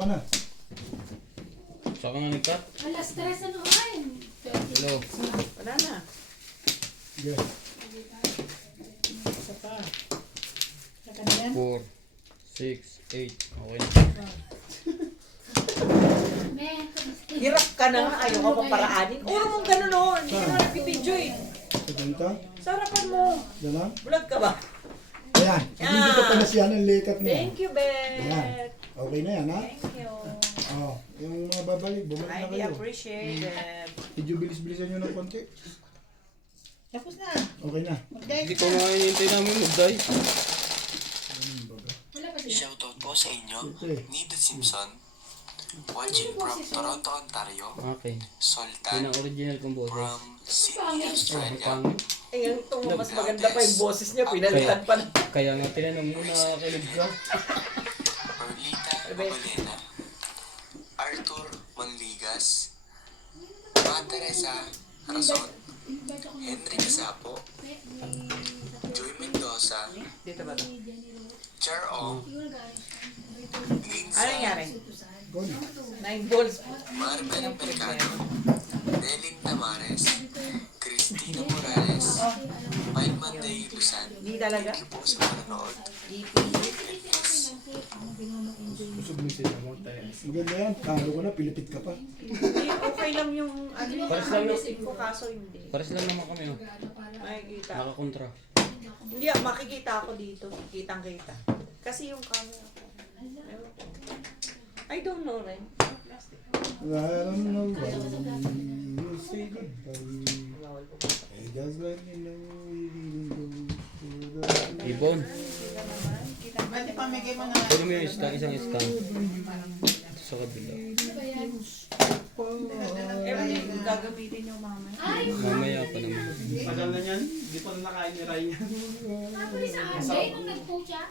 ka na. Saka nga nagkat. Alas 3 ano kain? Hello. Wala na. Sige. Isa pa. Saka na yan. 4, 6, 8. Okay na. Hirap ka na nga. Ayaw ka pa paraanin. Uro mong gano'n o. Hindi ka na nagpipidyo eh. Sa ganito. Sarapan mo. Yan lang. Vlog ka ba? Ayan. Hindi ko pa na siya ng lekat na yan. Thank you, Bet. Ayan. Okay na yan, ha? Thank you. Oh, yung mga babalik, bumalik na Highly kayo. appreciated. Medyo bilis-bilisan nyo ng konti. Tapos na. Okay na. Hindi ko nga hinihintay namin mag-die. Shoutout po sa inyo, Siyempre. Nida Simpson, watching from Toronto, Ontario, Okay. Yun Sultan ang original kong boses. from Sydney, Australia, Pangit. Eh, yung itong mas maganda pa yung boses niya. Pinalitan pa na. Kaya nga tinanong mo na kilig ka. Perlita Babalena, Arthur Manligas, Mga Teresa Rason, Henry Casapo, Joy Mendoza, Dito ba ito? Char Ong, Ano Linsa, nangyari? Gone. 9 balls. Maribel Mercado, Nelin Tamares, Cristina Morales, Pailman de Luzan. Hindi talaga? Thank you po sa panonood. Busog mo sila mo tayo. Maganda yan. Talo ko na, pilipit ka pa. Hindi, okay lang yung ano yung Pares lang message ko kaso hindi. Pares lang naman kami. Oh. Makikita. Nakakontra. Hindi, makikita ako dito. Kitang-kita. Kasi yung camera ko. Ewan ko. I don't know rin. Plastic. I don't know why you say goodbye. Bawal ko. I just let you know we didn't go to the... Ibon. Kita naman. Kita naman. Pamigay mo na. Pwede mo yung isang stand. Sa kabila. Everything gagamitin yung mamaya. Mamaya pa naman. Tagal na yan. Hindi pa na nakain ni Ryan. Tapos sa Ajay, nung nag-cook siya,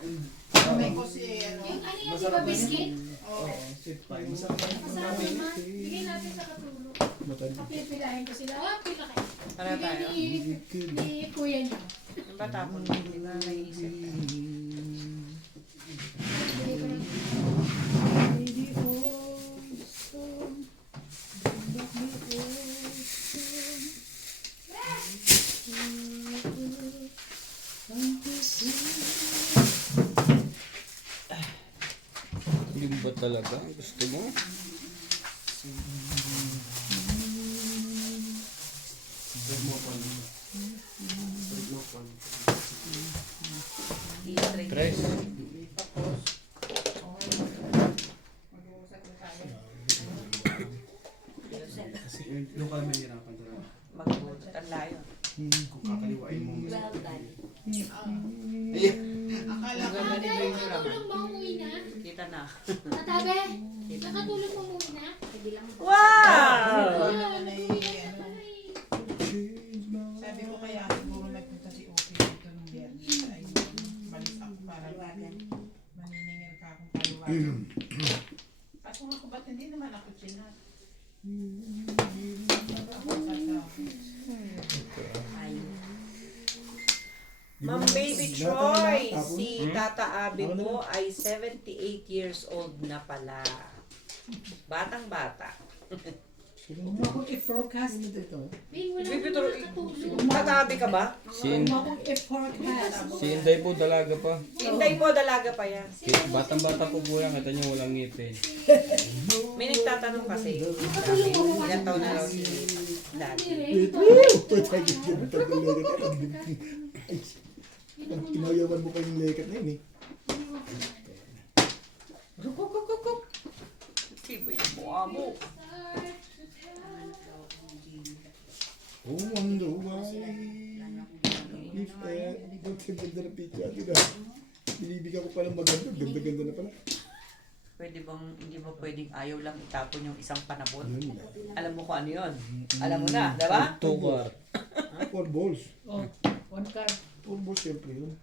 May ko si ano. yung ano yan, di ba biscuit? Oo. Sweet pie. Masarap na. Masarap naman. Bigay natin sa katulog. Matanda. Papipilahin ko sila. Ah, pila kayo. Para tayo. Ni kuya niya. Yung ba tapon? Hindi ba naisip? Bigay ko lang. Yung ba talaga? Gusto mo? Tres. Kasi yung kami mahirapan talaga. Magbutot ang layo. Kung kakaliwain mo. Well done. Akala ko Tabe, nakatulog mo umuwi na? Kita na. Tabe, nakatulog mo umuwi na? Hindi lang. Wow! sabi ko kaya siguro nagpunta si Oki dito nung Biyernes. Ay, malis ako para maniningil ka akong kaliwain. Ako nga ko ba't hindi naman ako chinat? Ako sasabi. Ma'am Baby Troy, si Tata Abi mo ay 78 years old na pala. Batang-bata. Huwag mo akong i-forecast dito. May wala Baby naman Troy, nakatulog. Tata Abi ka ba? Si, akong i-forecast. si Inday po dalaga pa. Hindi po, dalaga pa yan. Batang-bata po po yan. Kita niyo walang ngipin. May nagtatanong kasi, sabi, ilang taon na raw si Daddy. Wait, woo! Patay ka dyan. Kinayawan mo pa yung lekat na yun eh. Rukukukukuk. Tiba yung mukha mo. Oh, wonder why. If ganda ng picture. Diba? Binibigyan ko palang maganda. Ganda-ganda na pala. Pwede bang, hindi ba pwedeng ayaw lang itapon yung isang panabon? Yun na. Alam mo kung ano yun? Alam mo na, diba? Tukar. 4 balls. Oh, 1 card. 4 balls syempre yun.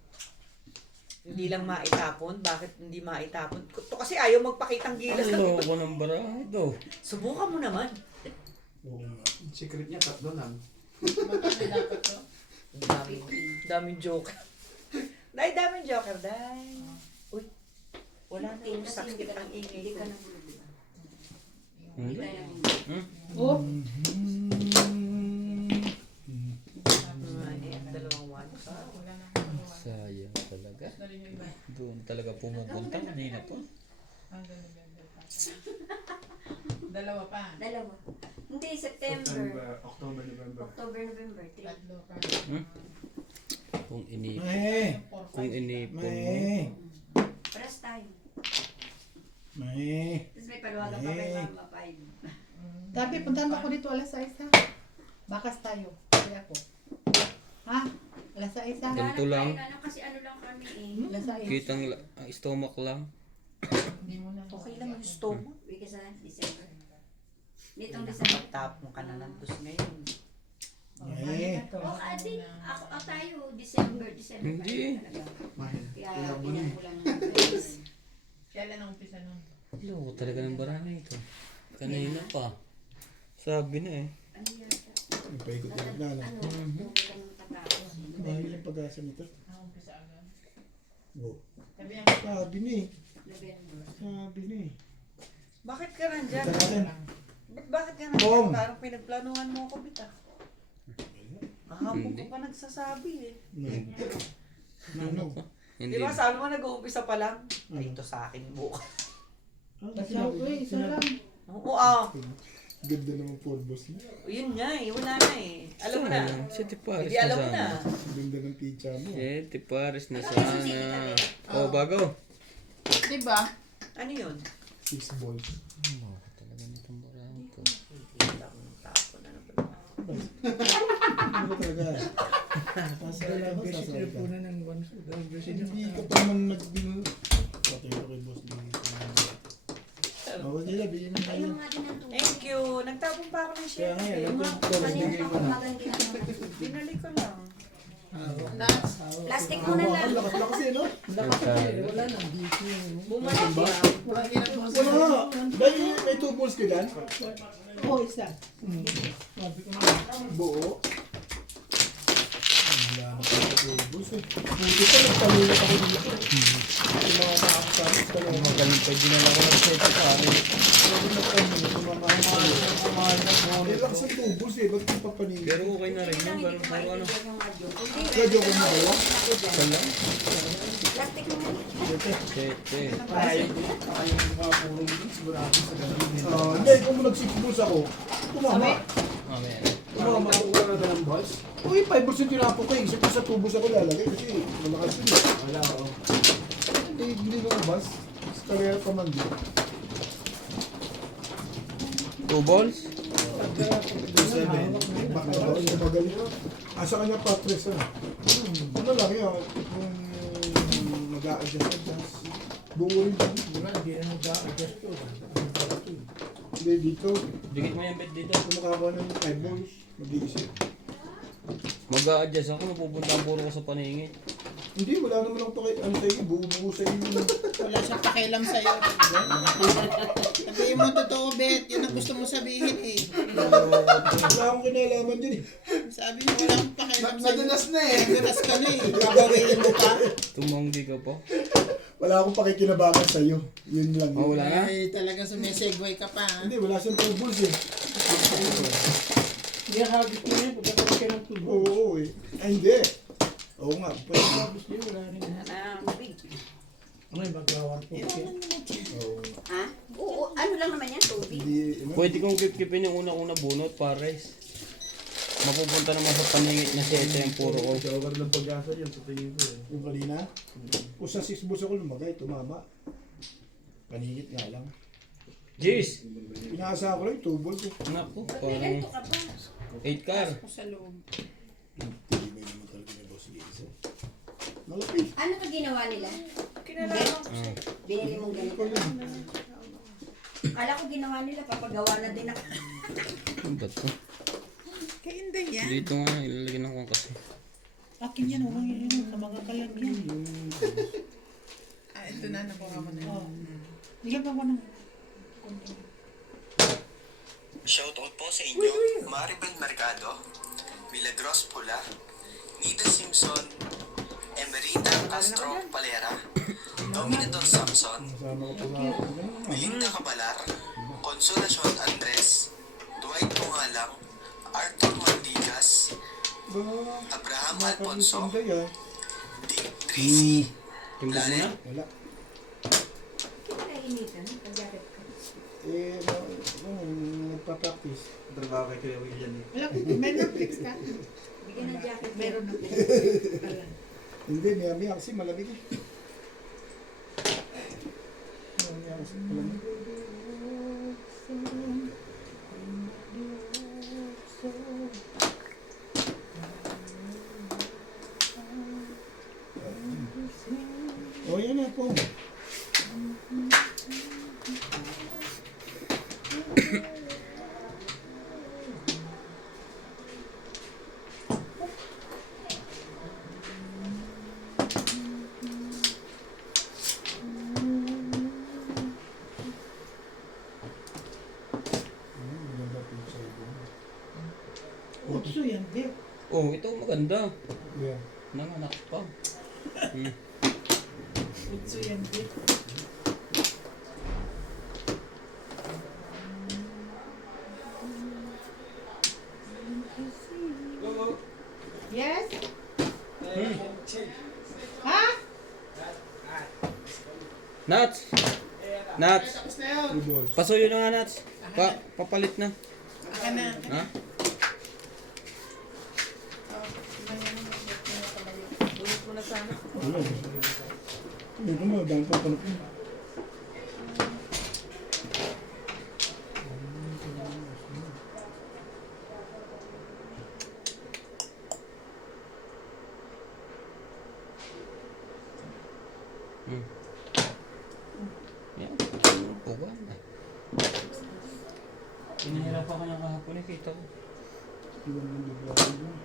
Hindi lang maitapon. Bakit hindi maitapon? Ito kasi ayaw magpakitang gilas lang. Ano ko ng bara ito? Subukan mo naman. Oo nga. Secret niya, 3 lang. Daming joker. Daming joker, Day. Uy, wala na yung sakit ang ingay ko. Hindi. Oh, Dalawang one ka. Sayang talaga. Doon talaga pumupunta. Hindi na po. Hanggang November pa. Dalawa pa. Dalawa. Hindi, September. October, November. October, November. 3. Tatlo pa. Kung inipon. May. Kung inipon mo. May. Paras tayo. May. Tapos may paluwagan pa kay Mama 5. Tapi puntahan mo ako dito alas 6 ha. Bakas tayo. Kaya ako. Ha? Alas 6 ha? Ganito lang. Kasi ano lang kami eh. Alas 6. Kitang stomach lang. Hindi mo na. Okay lang yung stomach. Wika sa December. Nitong December. Nakapagtapong ka na ng dus ngayon. May. O, ate, ako tayo, December pa Hindi. yun talaga. Kaya pinag ko lang ng Kailan ang umpisa nun? Loko talaga ng barangay ito. Kanina pa. Sabi na eh. ano yata. Ang paikot-ikot na. Ano, tumulan ng tatapos. Mahal ang pag-asa nito. Ang umpisa agad. Oh. Sabi niya, Sabi ni. November. Sabi ni. Bakit ka nandyan? Ito natin. Bakit ka Tom. nandyan? Parang pinagplanuhan mo ako, Bita. Kahapon Hindi. ko pa nagsasabi eh. Ano? Hindi. Di ba sabi mo nag-uumpisa pa lang? Ay, ito sa akin bukas. Basaw ko eh. Isa lang. Oo, ah. Ganda naman photos niya. Yun nga eh. Wala na eh. Alam mo na. Si Tipares Hindi na alam mo na. sana. Ganda ng pizza mo. Si Tipares na sana. Oh, bago. Diba? Ano yun? 6 balls. Loko talaga nitong barangay ko. Kita ko ng tapon. Ano ba naman? Ano ba talaga? Sasalita ko, sasalita. Hindi ka pa naman nagbino. Patay ko kay boss Lee. Bawal nila, bigyan mo Ayun tayo. nga din ang tubig. Thank you. Nagtapon pa ako ng Kaya share. nga, eh. alam ko, tapos Kanina bigay pa mo ako na. maganda ginagawa. Binali ko lang. Plastic muna Ang lang. lakas-lakas eh, no? Bumalik Ba? Wala nga. Dahil may 2 balls ka dyan? Oo, isa. Buo. Wala na pa 2 balls eh. Buti pa, nagpalulat ako dito. Yung mga nakakasalit pa lang. Magaling pa din na lang ako sa Tipares. Relax ang 2 balls eh. Ba't yung papaningin? Pero okay na rin yun. Parang puro ano. Radyo ko na kayo? Wala. Plastic muna. Sete. Hindi, kung nag-6 balls ako, tumama. Mamaya. Tumama ako ka na ng balls. Uy, 5 balls yung tinapon ko eh. Isip ko sa 2 balls ako lalagay kasi malakas yun eh. Wala ako. Hindi ko mabas. Karera pa man din. 2 balls? 7. Back na daw. Yung magaling. Sa kanya pa, 3 ano. Ano lang yun. Kung mag-a-adjust. Buo rin din. Hindi na mag-a-adjust to. Hindi, dito. Dikit mo yung bed dito. Kung makakuha ng 5 balls, mag-iisip. Mag-a-adjust ako. Napupunta ang puro ko sa paningin. Hindi, wala naman ako ano sa'yo. Buo-buo sa'yo. wala siyang pakialam sa'yo. Sabihin mo totoo, Bet. Yun ang gusto mo sabihin eh. Wala akong kinalaman dyan eh. Sabi mo wala akong pakialam sa'yo. Nadulas na eh. Nadulas ka na eh. Gagawin mo pa. Tumanggi ka po. Wala akong pakikinabangan sa'yo. Yun lang. Oh, wala na? Ay, talaga sumisegue ka pa. Ha? Hindi, wala siyang 2 balls eh. Hindi habit mo yan, pagkakaroon ka ng tubo. Oo eh. Ay, hindi. Oo nga. Pwede nga. Tapos niya, wala rin. Ano yung magawar po siya? Oo. Ha? Oo, ano lang naman yan, tubig. Hindi. Pwede kong kipkipin yung una-una bunot, pares. Mapupunta naman sa paningit na sete yung puro ko. Magawar ng pag-asa yun, sa tingin ko eh. Yung kanina. Kung sa 6 balls ako lumagay, tumama. Paningit nga lang. Jeez! Pinasa ko lang 2 balls eh. Naku, May parang ganito ka pa. 8 car. Ako sa loob. Tibay naman talaga ni Boss Gizo. Malapit. Ano ka ginawa nila? Kinalaman ko. Binili mong ganito. Kala ko ginawa nila, papagawa na din ako. Ano ba to? Kay Inday yan. Dito nga, ilalagyan ako kasi. Akin yan, huwag yun. Sa mga kalag yan. Ito na, nakuha mo na. Bigyan pa ko ng... Shoutout po sa inyo, Maribel Mercado, Milagros Pula, Nita Simpson, Emerita Castro Palera, Dominator Samson, Kasama ko pa nga ako. Melinda Cabalar, Consolacion Andres, Dwight Pungalang, Arthur Mandigas, Ba, Abraham nakakalimutan Alfonso, ba yan? Dick Tracy, Timbang mo na? Wala. Nainitan, pag-jacket ka. Nagpa-practice. Trabaho kay Kuya William eh. Wala ko, meron flex ka? Bigyan ng jacket. Meron na flex. Hindi, maya kasi malamig eh. Maya kasi malamig. O yan na po. Utso yan, di. Oh, ito maganda. Yeah. Nanganak pa. Hmm. Utso yan, di. Yes? Ha? Nuts! Nuts! Two balls. Pasuyo na nga, Nuts. Papalit na. Aka na. Ha? Bunot mo na sana. Wala. Hindi ko mo, dahil pa panapin. Hmm. Yan. Puwan na. Pinahirap ako ng kahapon eh, kita ko. Iwan mo yung bago doon.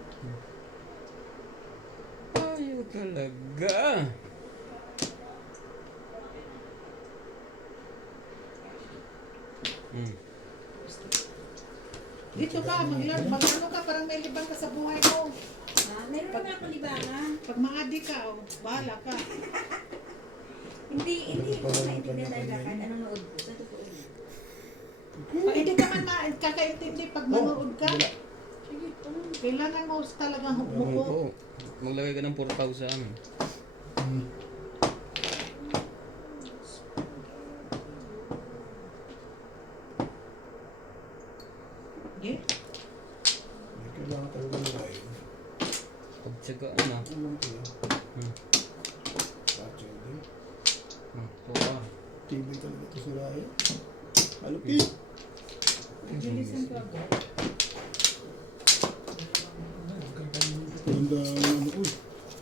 Ayaw talaga. Hmm. Dito ka, mag-ano ka, parang may libang ka sa buhay mo. Meron naman ako libangan. Pag maadi ka, oh, bahala ka. Hindi ko maintindihan dahil lakad. Nanonood ko. Sa totoo yun. Hindi ka man kakaintindi pag manood ka. Kailangan mo talagang Oo humuko. po. Maglagay ka ng 4,000 sa amin. Yeah. Hindi kailangan talaga live. Pagtsagaan na. Alam ko yun. Hmm. Sacho din. Ito ka. TV talaga ito sa Raya. Malupit. Bilisan ko ako. Ganda ano ko eh.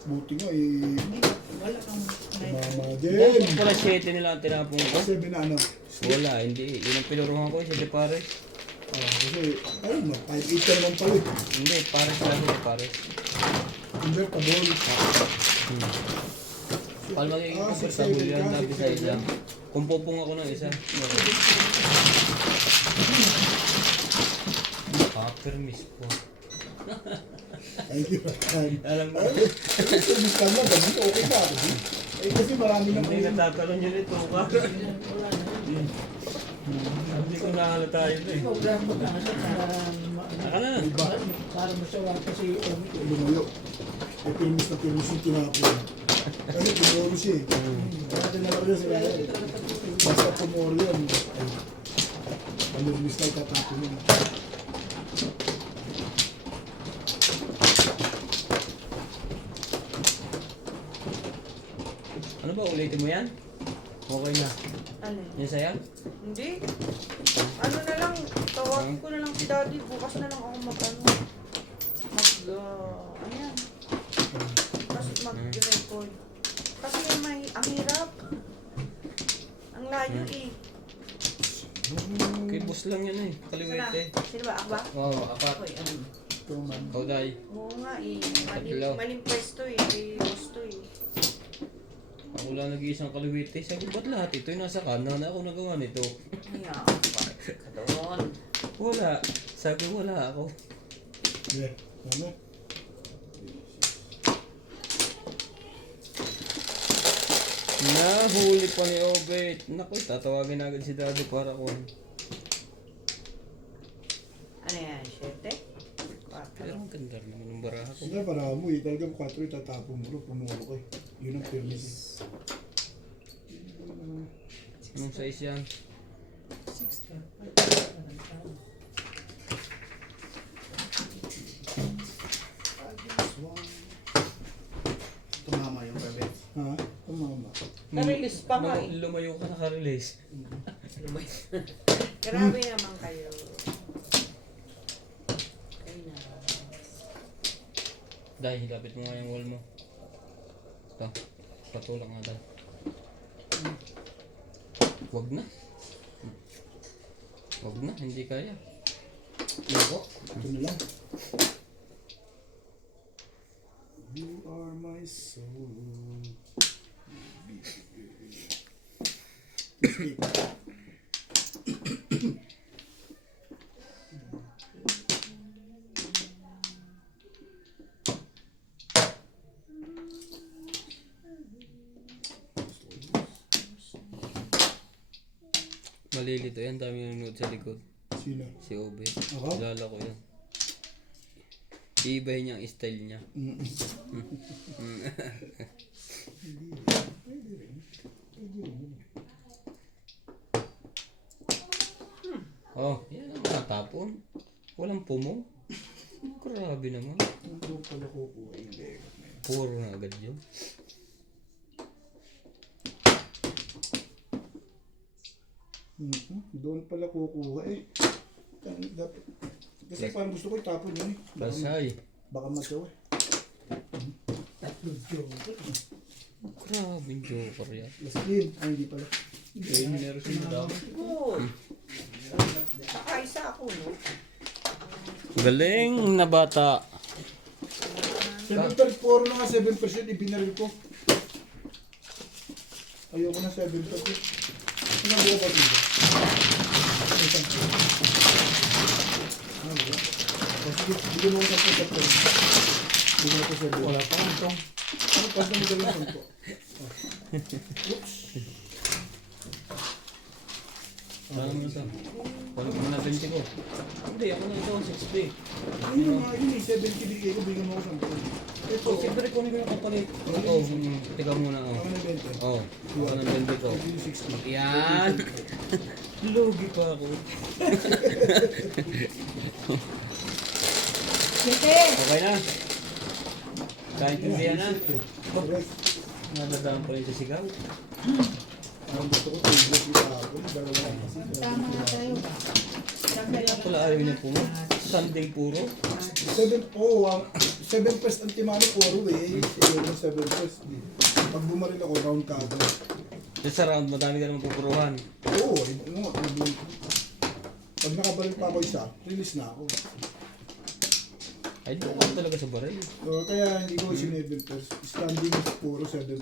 Buti nga eh. Hindi, wala kang Mama Yan, din. pala 7 nila ang tinapong ko. Kasi ano. Wala, hindi. Yun ang pinuruhan ko, si Pares. Kasi ayun mo. 5-8 naman pala eh. Hindi, Pares lang si Pares. Invertible. Pal magiging Ah, comfortable 6-7 yan, ka, sabi sa 6-7. isa. Kung pupung ako ng isa. Permis po. Thank you. Alam mo, Ay, service ka na. Ganun, okay na. Eh kasi marami naman hindi yun. natatalon yun ito ka. Hindi ko nahalata yun eh. Program mo na siya Aka na. para masawa kasi Lumayo. Eh, filmis na filmis yung tinapon. Kasi pumoro siya eh. Kaya tinalak niya sila. Basta pumoro yan. Palurmis na itatapon yun. Ano ba, ulitin mo yan? Okay na. Ano? Yan saya? Hindi. Ano na lang, tawagin ko na lang si daddy. Bukas na lang ako ano yan. Kasi mag-record. Kasi ang hirap. Ang layo eh. Kay boss lang yan eh. Kaliwit eh. Sino ba? Ako ba? Oo, apat. Uy, ano? Ito man. Kauday. Oo nga eh. Tatlo. Maling pwesto eh. May gusto eh. Ako lang nag-iisang kaliwit eh. Sabi, ba't lahat ito yung nasa kanan? Ako nagawa nito. Kaya, ka doon. Wala. Sabi, wala ako. Yeah. Ano? Nahuli pa ni Obet. Naku, tatawagin agad si daddy para kuhan. Ano yan? 7? Pero ang ganda rin naman ng baraha ko. Sige, para mo eh. Talagang 4 itatapon mo rin. Pumulo ko eh. Yun ang fairness eh. Anong size yan? 6 ka. Tumama yung bebe. Ha? Tumama. Na-release pa nga eh. Lumayo ka naka-release. Grabe naman kayo. Ay na. Dahil, hilapit mo nga yung wall mo. Ito. Patulak nga dahil. Wag na. Wag na, hindi kaya. Lako. Ito na lang. You are my soul. Escape. Malilito yan, dami nanonood sa likod. Sino? Si Obe. Ako? Kilala ko yan. Iibahin niya ang style niya. Oh, yan ang matapon. Walang pumo. Grabe naman. Doon pala kukuha yung legot na yun. Puro na agad yun. Doon pala kukuha eh. Dapat. Kasi parang gusto ko itapon yun eh. Basay. Baka magawa eh. Grabe yung joker yan. Last game. Ay, hindi pala. Eh, meron siya daw. Good. Saka isa ako, no? Galing na bata. 7% puro na nga 7% ibinaril ko. Ayoko na 7%. Ano ang buo ba dito? Sige, bigyan mo ko sa pagkakot. Bigyan ko sa buo. Wala pa ito. Ano pa na magaling ko? Oops. Saan mo sa? Kunin ko na 20 ko. Hindi, ako na ito, 60. Ayun nga, yun eh, 70 bigay ko, bigyan mo ko sa buo. Ito, Siyempre, kunin ko yung kapalit. Ito, tiga muna. ako na 20. Oh, ako ng 20 ko. Hindi 60. Yan! Lugi pa ako. Okay na. Kaintindihan na. Correct. Nadadaan pa rin sa sigaw. Ang gusto ko, tigil yung tapon. Dalawa lang kasi. Tama na tayo ba? Kaya pala ayaw niya puro. Sunday puro. 7% ang timano puro eh. Ayun yung 7%. Pag bumaril ako, round ka agad. Sa round, madami ka naman pupuruhan. Oo, ano nga, pag nakabaril pa ako isa, release na ako. Ay, doon ako talaga sa baray. So, kaya hindi ko 7%. Standing is puro 7%.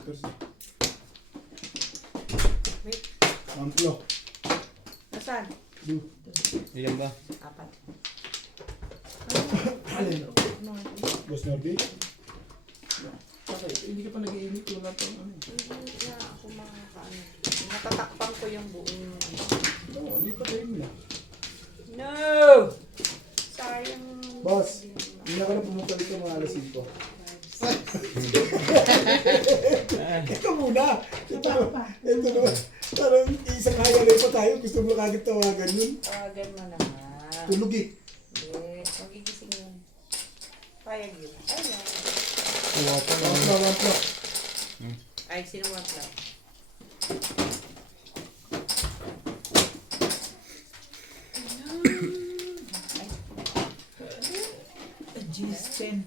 Wait. Amplo. Nasaan? Do. Ilan ba? 4. Alin? Boss Norby? Bakit? Hindi ka pa nag-iinit. Wala pa ano. Hindi ako makakaano. Natatakpan ko yung buong... Oo, hindi pa tayo nila. No! Sayang. Boss, hindi na ka na pumunta dito mga alas 5. Ito muna. Ito naman. Parang isang hayalay pa tayo. Gusto mo kagad tawagan yun. Tawagan mo naman. Tulog eh. Hindi. Magigising yun. Payag yun. Ayan. Kuha pa na. Wampla. Ay, sino wag lang? G10.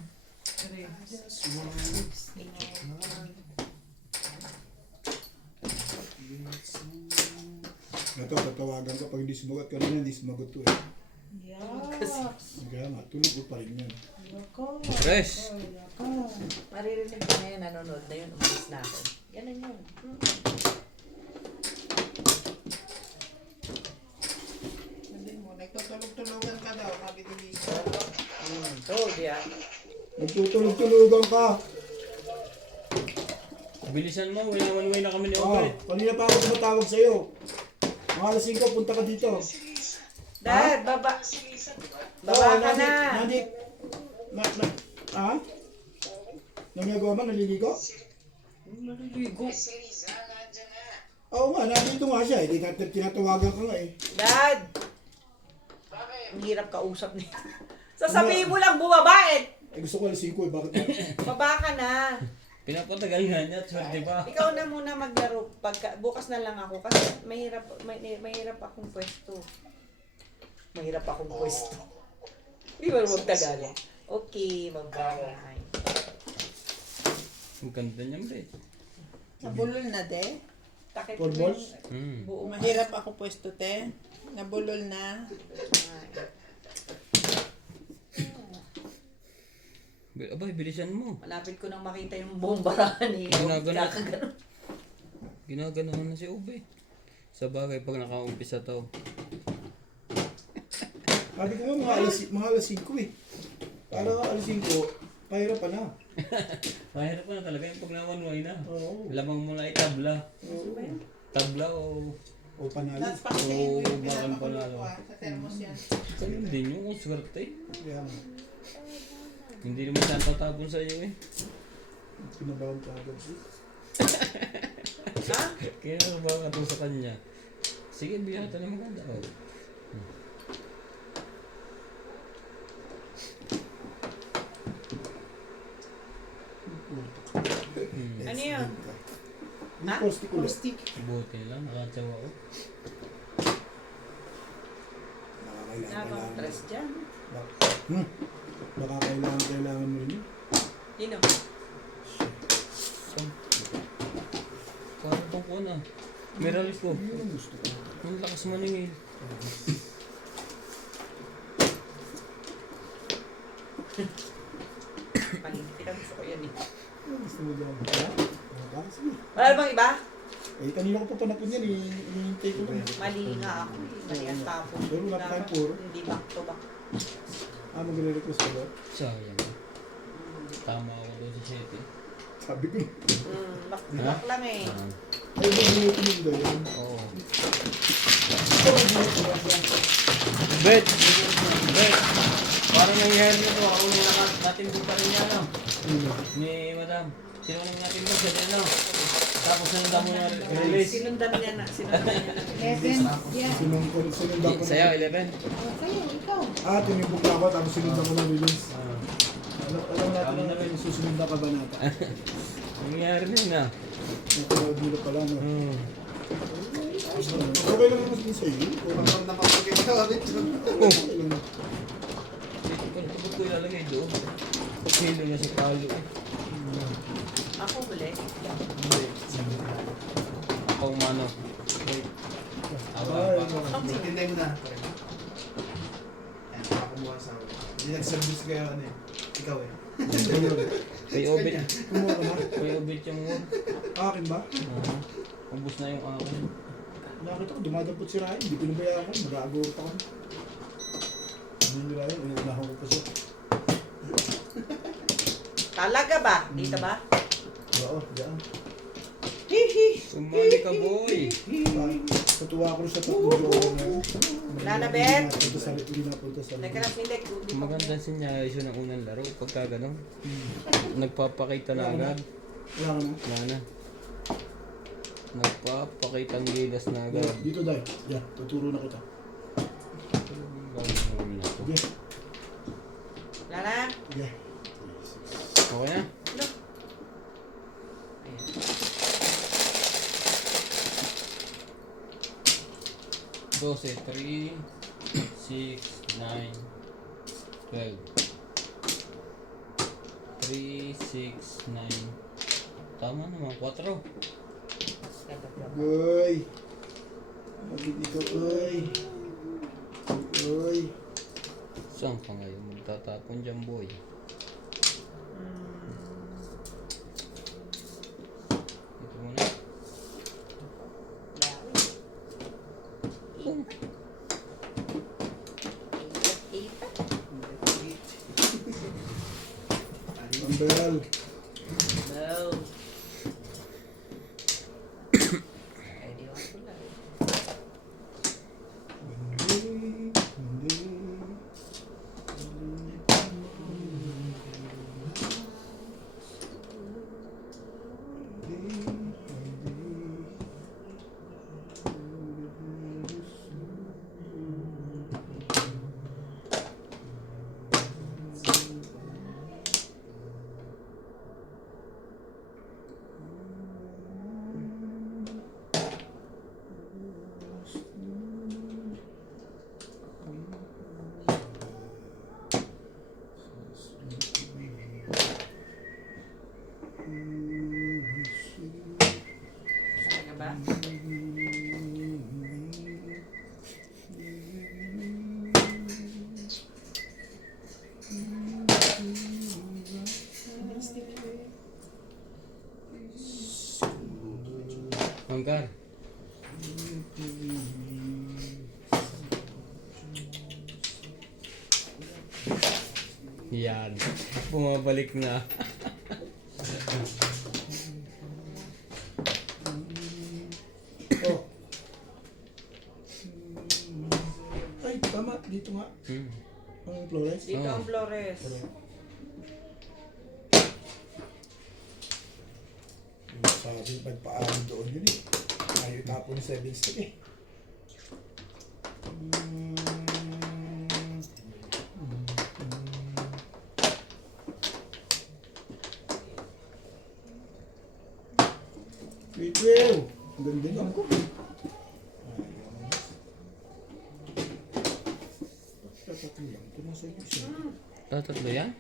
Ito, tatawagan ko pag hindi sumagot. Kanina hindi sumagot to eh. Kaya nga, tulog ko pa rin yan. Fresh! Maririnig ko na yun, nanonood na yun, umalis na ako. Ganun yun. Sabi mo, nagtutulog-tulogan ka daw, sabi ni Lisa. Told yan. Nagtutulog-tulogan ka. Bilisan mo, way na kami ni Ah, Obet. kanina pa ako tumatawag sa'yo. Mga alas 5, punta ka dito. Dad, baba. Baba ka na. Nandit. Ha? Nangagawa ba? Naliligo? Naliligo. Oo nga, nandito nga siya. Hindi tinatawagan ka nga eh. Dad. Ang hirap kausap niya. Sasabihin mo lang bumaba eh. Eh gusto ko alas 5 eh. Bakit ba? Baba ka na. Pinapatagal nga niya, swerte pa. Ikaw na muna maglaro. Bukas na lang ako kasi mahirap akong pwesto. Mahirap akong pwesto. Di ba huwag Tagalog? Okay, bye-bye. Ang ganda niyan, be. Nabulol na, de. Takip Four mo balls? Hmm. buong Mahirap ako pwesto, te. Nabulol na. Abay, bilisan mo. Malapit ko nang makita yung buong barahan ni Ginagano. Kakaganon. Ginaganahan na si Ube. Sa bagay, pag nakaumpisa to. Sabi ko nga mga alas 5 eh. Para alas 5, pahirap pa na. Mahirap pa na talaga yung pag nawanway na. Oo. Lamang mo na itabla. Oo. Tabla o... O panalo. Tapos pakitayin mo yung bakal pinapakulo panalo. ko sa thermos yan. Ganun din yung swerte. Kaya nga. Hindi naman siya tatapon sa iyo eh. Pinabawan ka agad. Ha? Kaya ba ka to sa kanya? Sige, biyata na maganda. Oh. Ano yun? Yung Ha? postik ulit. Stick. Buti lang, nakatsawa ko. Nabang stress dyan. Baka kailangan mo rin yun. Sino? Parang pang kuha na. Meralis ko. Yun ang gusto ko. Ang lakas maningil. Panitika gusto ko yan eh. Yun ang gusto mo dyan. Ha? Sige. Wala bang iba? Eh, kanina ko pa panapon yan eh. Hinihintay ko lang. Mali nga ako eh. Mali ang tapon. Pero wala pa tayong puro. Hindi back to back. Ah, magre-request ko ba? Sayang. Tama ako doon sa 7. Sabi ko. Back to back lang eh. Ay, bubunutin yun ba yun? Oo. Ito, bubunutin lang siya. Bet! Bet! Parang nangyari na to. Ako nung natin pa rin niya, no? Ni Madam. Sino nang natin ba siya din, no? Tapos nang damo na release. Sinundan niya na. Sinundan niya na. 11. Yeah. Sinundan ko Sa'yo, na. 11. Oh, kayo, ikaw. Ah, tinibok na ako tapos sinundan ko ng release. Alam natin Alam na na rin. susunod na kabanata. Nangyari na yun, ah. Napalawag nila pala, no? Hmm. Okay lang naman din sa'yo. Kung naman nakapagkita ka rin. Okay lang. Ba't ko ilalagay doon? Kilo na si Palo eh. Ako huli. Ako umano. Wait. Awa pa. Tinday mo na. Ayan, nakakumuha sa akin. Hindi nag-service kayo ano eh. Ikaw eh. Kay Obit. Kumuha ka na. Kay Obit yung wood. Akin ba? Ubus na yung akin. Nakita ko, dumadampot si Ryan. Hindi ko nabayaan ko. Mag-aagurot ako. Hindi ni Ryan, inuunahan ko pa siya. Talaga ba? Dito ba? Oo, diyan. Sumali ka, boy. Natuwa ko rin sa tatlong jowa na yun. Wala na, Bet? Hindi napunta sa Nagkanap ni Lek. Hindi pa Maganda sinyalisyon ng unang laro. Pagka gano'n, nagpapakita na agad. Wala ka na. Wala na. Nagpapakita ang gilas na agad. Dito, Day. Yeah, tuturo na kita. Okay. Wala na. Yeah. Okay na? Ano? Dose, 3, 6, 9, 12. 3, 6, 9. Tama naman, 4. Uy. Bakit ikaw, uy. Uy. Saan ka ngayon? Magtatapon dyan, boy. Ito muna. Ambel. No. Ay, di ako pula. Yan. Bumabalik na. Oh. Ay, tama. Dito nga. Ang Flores. Dito ang Flores. Sabi, nagpaalam doon yun eh. Ayaw tapon ni 7 stick eh. Wait, well. Ang ganda niya. Tatlo lang. Ito na sa iyo siya. Tatlo yan?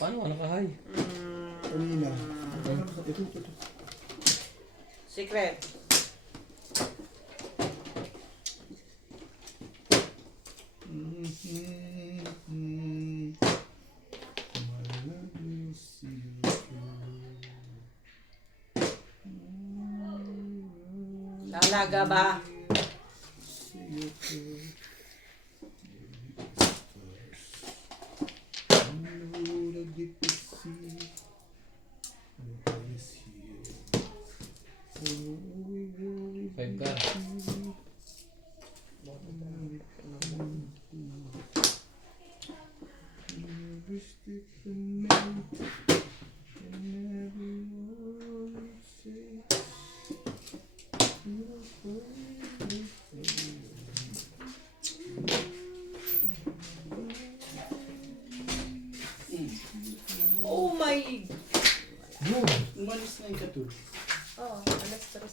Paano ka nakahay? Kanina. Ito. Secret. Lalaga ba? Five ka. Oh my... Umalis na yung katul. Oh, alas 3 na.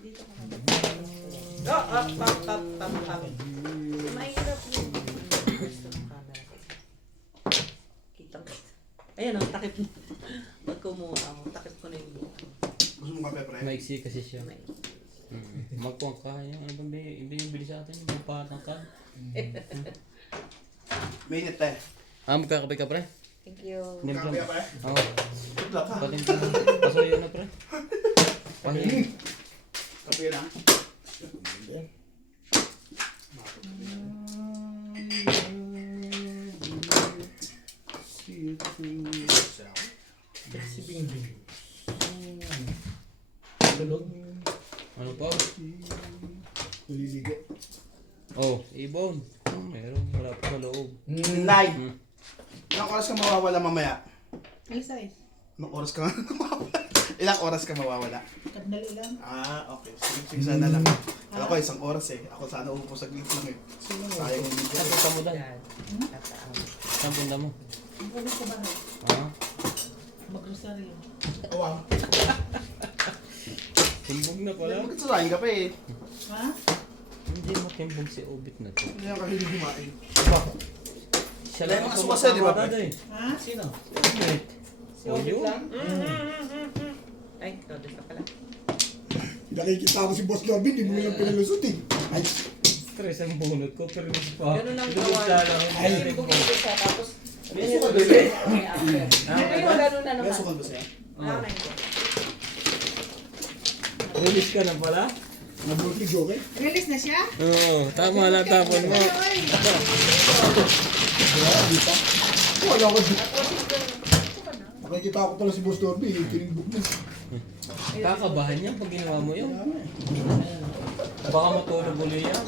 Dito ka na. Up. Mahirap yun. Gusto ng camera ko. Kitang. Ayan ang takip mo. Pag kumuha mo, takip ko na yung buka. Gusto mo kape, pre? Maiksi kasi siya. Magpuang ka. Yung ano bang binibili sa atin? Yung patang ka. Minute tayo. Magkakape ka pre? Thank you. Kape pa eh? Oo. Good luck ha. Patimpla. Pasuyo na pre. Pahingi. Kape lang. Si Bingbing. Tulog. Ano pa? Naliligo. Oh, ibon. Meron. Wala pa sa loob. Night. Ilang oras ka mawawala mamaya? Alas 6. Ilang oras ka mawawala? Ilang oras ka mawawala? Kadali lang. Okay. Sige, sana lang. Alam ko, isang oras eh. Ako sana upo sa glitch lang eh. Sayang yung video. Saan punta mo dahil? Yan. Saan punta mo? Ang pulis sa bahay. Mag-rosaryo. Awang. Timbog na pala. Bakit sarayin ka pa eh? Ha? Hindi mo timbog si Obit na to. Hindi ako hindi kumain. Siya May lang mga ako sumasali, di ba, magkakabata pre? eh. Ha? Sino? Obit. Si Obit lang? Ay, Lourdes na pala. Nakikita ko si Boss Norby, hindi mo lang pinalusot eh. Ay, Stress ang bunot ko pero hindi pa. Ganun ang Lunod kawan. na lang. Ay, yung bumili siya, tapos... May sukal ba siya? May after. Pero yung ganun na May naman. sukal ba siya? Nanay ko. Release ka na pala? nabulti joke eh. Release na siya? Oo, tama lang tapon mo. Wala ko dito. Nakikita ko pala si Boss Norby, tinimbog na. Kakabahan niya pag ginawa mo yun. Baka matulog uli yan.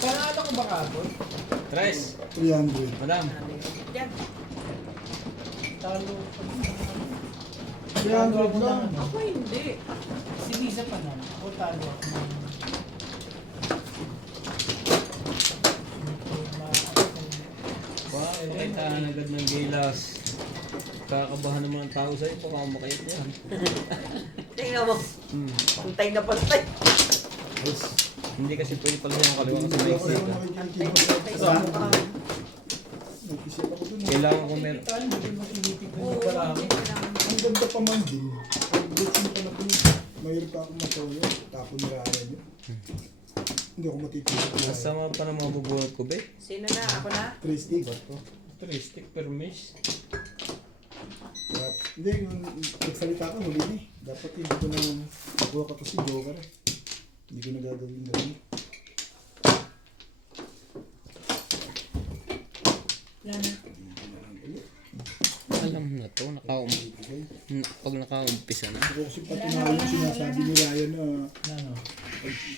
Parang ano ko ba kapon? Tres, 300. madam. Yan. Talo. 300 lang. Ako hindi. Si Lisa pa na. O talo ako. Wow, nakita na agad ng gilas. Kakabahan naman ang tao sa'yo, baka makayot yan. Tingnan mo. Pantay na pantay. Hindi kasi pwede pala siyang kaliwa kasi Hindi may ako exit. naman nakikita. Pantay sa mukha. Nag-isip ako dun. Kailangan ko meron. Hindi mo tinitip Oo, yung parang. hindi kailangan. Ang ganda pa man din. Ang gusto pa na po. Mayroon pa akong matoyo. Tapon na raya niyo. Hindi ako matitipid. Kasama pa ng mga bubunot ko, be. Sino na? Ako na? 3 stick. Bato. 3 stick per mesh. Hindi, yung nagsalita ka, muli na eh. Dapat hindi ko na nakuha ka to si Joker eh. Hindi ko na gagawin. Wala na. Alam na to, pag nakaumpisa na. Ako kasi patunayan yung sinasabi ni Ryan na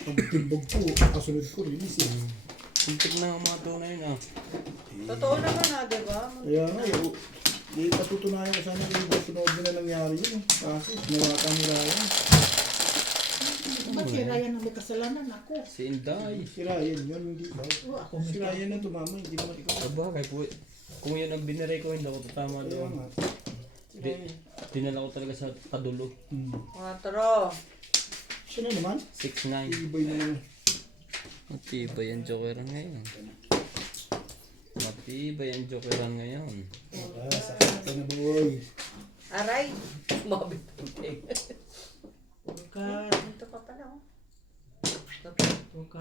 pag timbog ko, kasunod ko, release eh. Sintik na ang mga tunay na. Totoo naman di ba? Kaya nga, patutunayan ko sana kung sunod na nangyari yun. Kaso, nawata ni Ryan. Ba't si Ryan ang may kasalanan? Ako. Si Inday. Si Ryan, yun hindi ba? Ako Si Ryan na tumama, hindi naman ikaw. Sabagay po. Kung yun ang binire ko, hindi ako tatama Kaya doon. nga. Dinala ko talaga sa kadulo. 4. Siya na naman. 6'9". Ibay na naman. Matibay ang jokeran ngayon. Matibay ang jokeran ngayon. Sakit ka na boy. Aray. Mabit ang Tuka. Ito pa pala Tuka.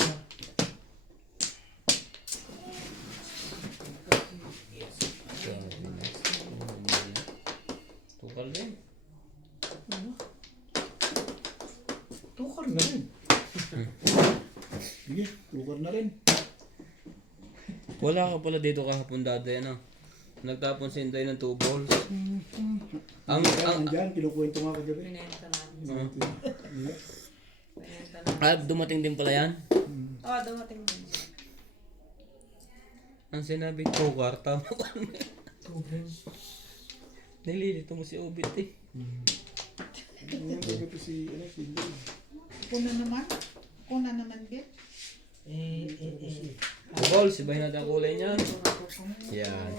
Tukal din. Tukar na rin. Sige, tukar na rin. Wala ka pala dito kahapon dati, ano? Nagtapon si Inday ng 2 balls. Ang Andyan, kinukwento nga kagabi. Binenta namin. dumating din pala yan. Oo, dumating din. Ang sinabi tukar, tama ko. Nililito mo si Obit eh. Ano kagabi si Inday. Kuna naman. Kuna naman din. Balls, ibahin natin ang kulay niyan. Yan.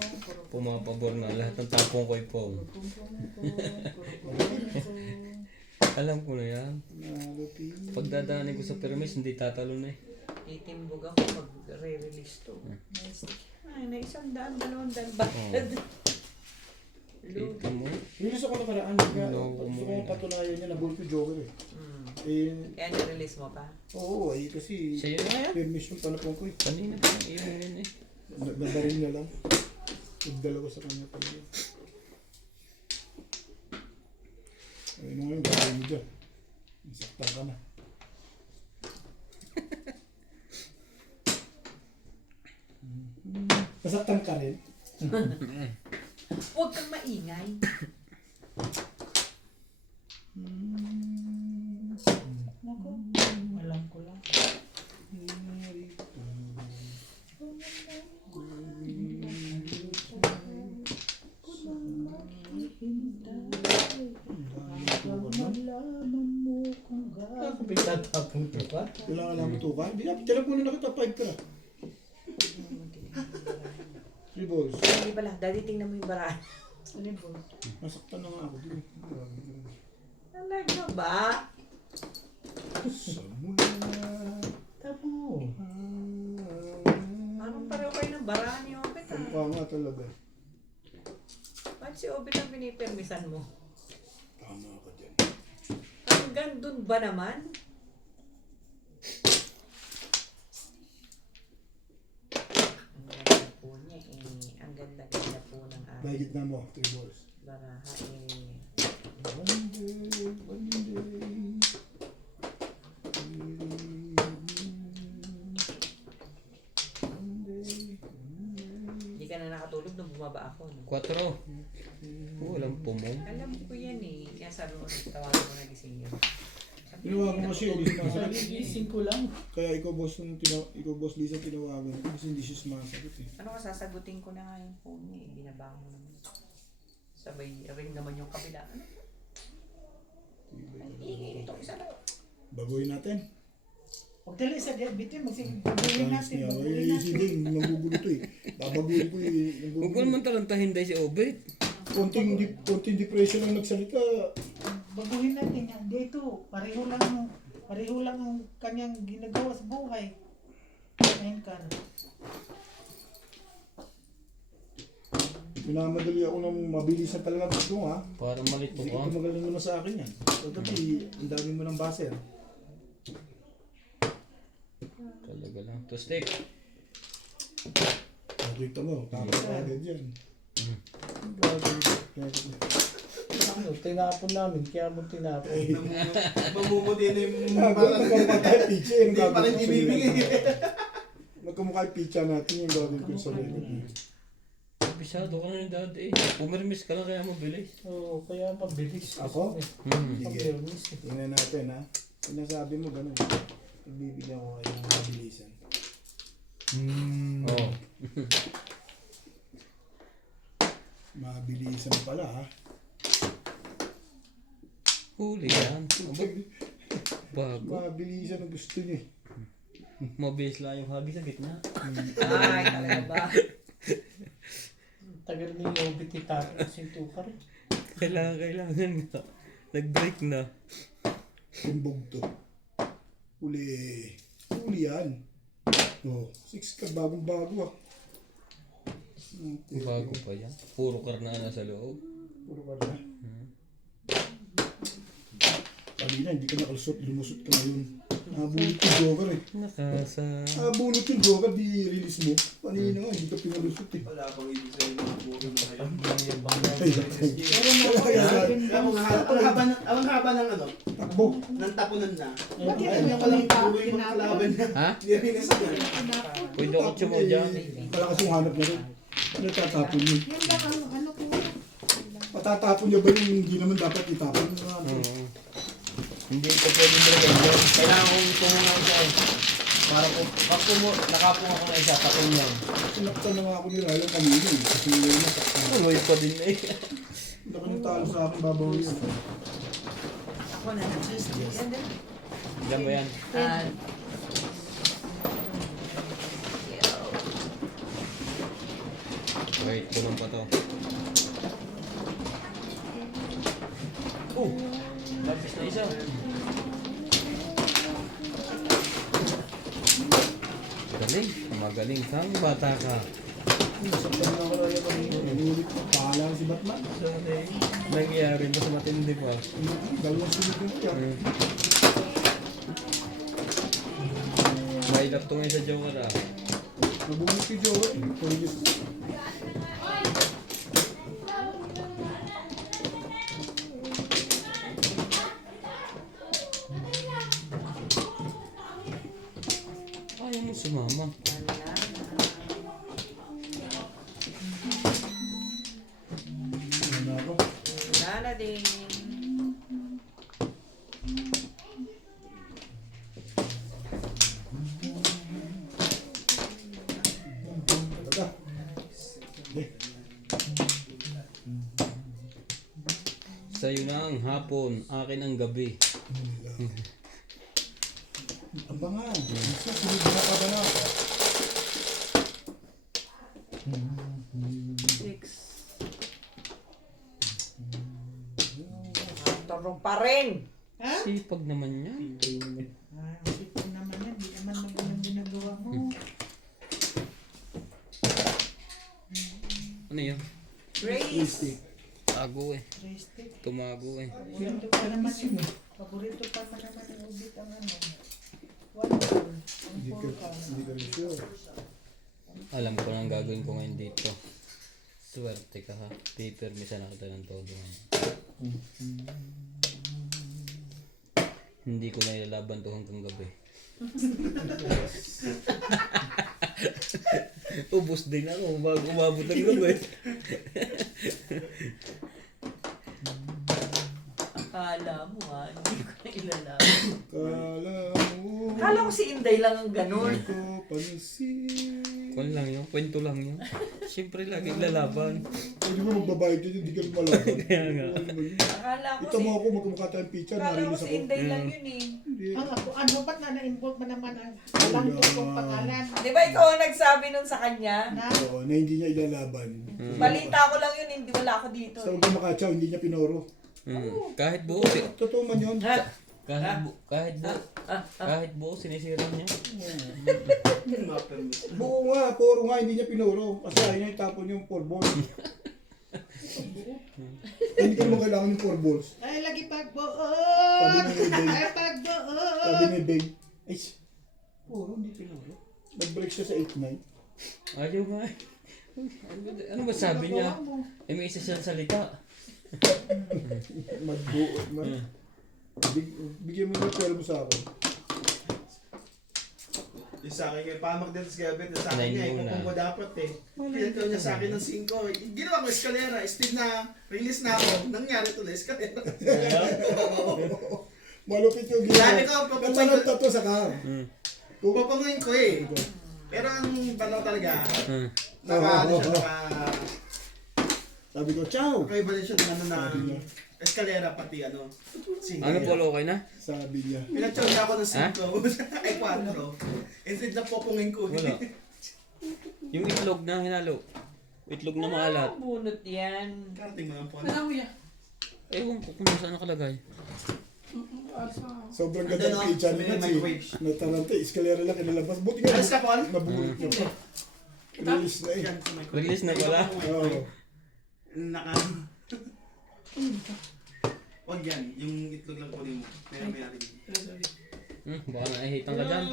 Pumapabor na lahat ng tapong ko ipong. Alam ko na yan. Pagdadaanin ko sa permis, hindi tatalon eh. Itimbog ako mag-re-release to. Ay, na 100, 200 bayad. Ito mo. Release ako na paraan. Gusto ko patunayan niya na bulto joker eh. Kaya na-release mo pa? Oo, kasi Siya yun nga yan. permission pala po ko eh. Kanina pa ang ibang yun eh. Nagdabarin niya lang. Nagdala ko sa kanya pala yun. Ayun ngayon, gagawin mo dyan. Isaktan ka na. Nasaktan ka rin? Huwag kang maingay. Nako. Alam ko lang. Malaman mo kung Ako pinatapong to ka? Wala ka lang ito ka? Hindi na, tiyanap muna na kita, 5 ka na. 3 balls. Hindi pala, daddy tingnan mo yung barahan. Nasaktan na nga ako din. Talaga ba? Sa mula. Tapo. Anong pareho kayo ng barahan ni Obet Ang pa nga talaga. Ba't si Obet ang pinipermisan mo? Tama ka dyan. Hanggang dun ba naman? Ang ganda po niya eh. Ang ganda-ganda po ng ating Mahigit na mo, 3 balls. baraha eh. One day, one day. Hindi ka na nakatulog nung bumaba ako. No? 4. Walang pumong. Alam ko yan eh. Kaya sabi ko, tawagan mo na gising yun. Tinawagan ko siya, hindi siya sumasagot. Gising ko lang. Kaya ikaw boss Lisa tinawagan ko kasi hindi siya sumasagot eh. Ano ka, sasagutin ko na nga yung phone niya eh. Binaba mo naman. Sabay ring naman yung kabila. Ano? Ang ingay nito. Isa na. Baguhin natin. Huwag dali sa bitin. Magsibubuhin Thanks natin. niya. Babuhin Ay, natin. hindi, magugulo to eh. Babaguhin ko eh. Huwag mo naman tarantahin dahil si Obit. Konting depression lang nagsalita. Baguhin natin yan. Dito, pareho lang ang kanyang ginagawa sa buhay. Ngayon ka na. Minamadali ako ng mabilis na talaga gusto ha. Para malito Hindi ka. ko magaling naman sa akin yan. So, tapi, ang dami mo ng baser. Talaga lang. To stick. Nakita mo, tapos agad yan. Ano, tinapon namin. Kaya mo tinapon. Mamumuti na yung Nagkamukha yung pizza yung Hindi pa gagawin rin ko sa ibibigay. Nagkamukha yung pizza natin yung gagawin ko sa Lego. Kabisado ka na ni dati eh. Pumirmis ka lang kaya mabilis. Oo, kaya mabilis. Ako? Hmm. Sige. Tingnan natin ha. Sinasabi mo ganun. Ibibigyan ko kayo ng mabilisan. Oo. Mabilisan pala ha. Huli yan. Aba, bago. Mabilisan ang gusto niyo eh. Mabilis lang yung hagi sa gitna. Ay, talaga ba? Tagal na yung obit ni Tato kasi tukar. Kailangan nga. Nag-break na. Kumbog to. Uli. Uli yan. Oh, 6 ka bagong bago ah. Okay. Bago pa yan. Puro karna na sa loob. Puro ka na. Kanina hindi ka nakalusot, lumusot ka ngayon. Nabunot yung joker eh. Nakasa. Nabunot yung joker, di release mo. Kanina nga, hindi ka pinalusot eh. Wala pang ibig sabihin ng buhay mo ngayon. Ang haba ng ano, Takbo. ng tapunan na. Bakit Ayun na palang buhay mo ng kalaban na. Ha? Hindi rin nasa Pwede ako mo dyan. Malakas yung hanap niya rin. Ano tatapon niyo? Yan ba ano po? Patatapon niya ba yung hindi naman dapat itapon? Hindi ko pwede bilhin yan. Kailangan kong tumungan siya eh. Para kung nakapong ako na isa, tapon yan. Sinaktan na nga ako ni Ryan kanina eh. Kasi yun na. Tuloy pa din eh. Laki ng talo sa akin, babaw yun. Ako na lang. Yan din. Diyan mo yan. Wait, tulong pa to. Oh! Lapis na isa. Galing. Magaling kang bata ka. Nasaktan na ako Ryan kanina. Inulit ko. Pahala si Batman. Nangyayari mas matindi pa. Dalawang sunod ko yan. May laptop ngayon sa Joker ah. Nabunot si Joker. Pwede. Ayaw mo sumama. Ano ako? Wala na din. Talaga. Eh, Sa'yo na ang hapon, akin ang gabi. abangan. Isa, sunod na ka ba na? 6. Tarong pa rin. Ha? Sipag naman yan. Ah, kasi po naman yan, di naman magandang ginagawa mo. Ano yun? Grace. Tago eh. Realistic. Tumago eh. Paborito pa naman yun. Paborito pa naman yung ubit ang ano. Wonderful. Ang Hindi puro ka. ka rin sure. Alam ko na ang gagawin ko ngayon dito. Swerte ka ha. Pipirmisa na kita ng todo. Hindi ko na ilalaban to hanggang gabi. Ubus din ako bago umabot ng gabi. Akala mo ha, hindi ko na ilalaman. Kala mo. Akala ko si Inday lang ang ganun. Hindi ko pansin. Kwan lang yun, kwento lang yun. Siyempre lagi lalaban. Pwede mo magbabayad dyan, hindi ka lumalaban. Kaya nga. Akala ko Ito si, mo ako, magkamukha tayong picture, akala ko narinis si ako. Inday lang yun eh. Hindi. Ang ako, ano ba't na-involve mo naman ang alam ko kung pangalan? Di ba ikaw ang nagsabi nun sa kanya? Na, Oo, na hindi niya ilalaban. Balita ko lang yun, hindi wala ako dito. Sa ugang makatsaw, hindi niya pinoro. Kahit buo, Totoo man yun. kahit buo, sinisiran niya. Buo nga, puro nga, hindi niya pinoro. Kasi ayaw niya itapon yung 4 balls. Hindi ka naman kailangan yung 4 balls. ay lagi pagbuo! Sabi ni Bay. Ay pagbuo! Sabi ni Bay. Ay, puro, hindi pinoro. Nag-break siya sa 8-9. Ayaw nga eh. Ano ba sabi niya? Eh may isa siyang salita. Magbuo. Bigyan mo ng 12 sa akin. Yung sa akin ngayon, paano mag-dance gabit? Sa akin Nine ngayon, muna. kung mo dapat eh. Pinataw niya sa akin ng 5. Ginawa ko eskalera. Still na, release na ako. Nangyari tuloy, eskalera. Malupit yung Sabi ginawa. ko, Nagtanong tato sa ka. Pupapanguin ko eh. Pero ang tanong talaga, Hmm. naka, Sabi ko, ciao. kakaiba din siya ng ano na, eskalera pati ano. Single. Ano Paul, okay na? Sabi niya. Pinatsaw niya ako ng 5. Ay, 4. Instead na popungin ko. Wala. Yung itlog na hinalo. Itlog na maalat. Bunot yan. Karating mo lang po. Ano kuya? Ewan ko kung saan nakalagay. Sobrang Ano, ganda no? ng kitchen May niya. microwave. Natarante, eskalera lang kinalabas. Buti nga, Alis ka, Paul? nabulit niya pa. Release na eh. Yan, sa microwave. Release na pala. Oo. Naka... Wag yan, yung itlog lang kunin mo. Mayroon. Baka nahihitan ka dyan.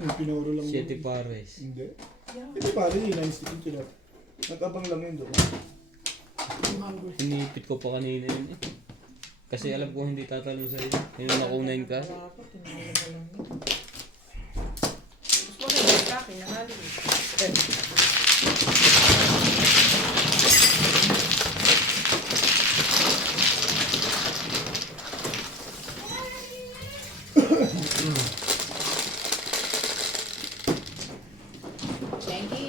Yung pinuro lang. Siete pares. Hindi. Hindi pa rin yung nice yung tinap. Nag-abang lang yun doon. Inipit ko pa kanina yun eh. Kasi alam ko hindi tatalon sa'yo. Yung nakunain ka. Gusto ko na sa akin, nahalo. Thank you.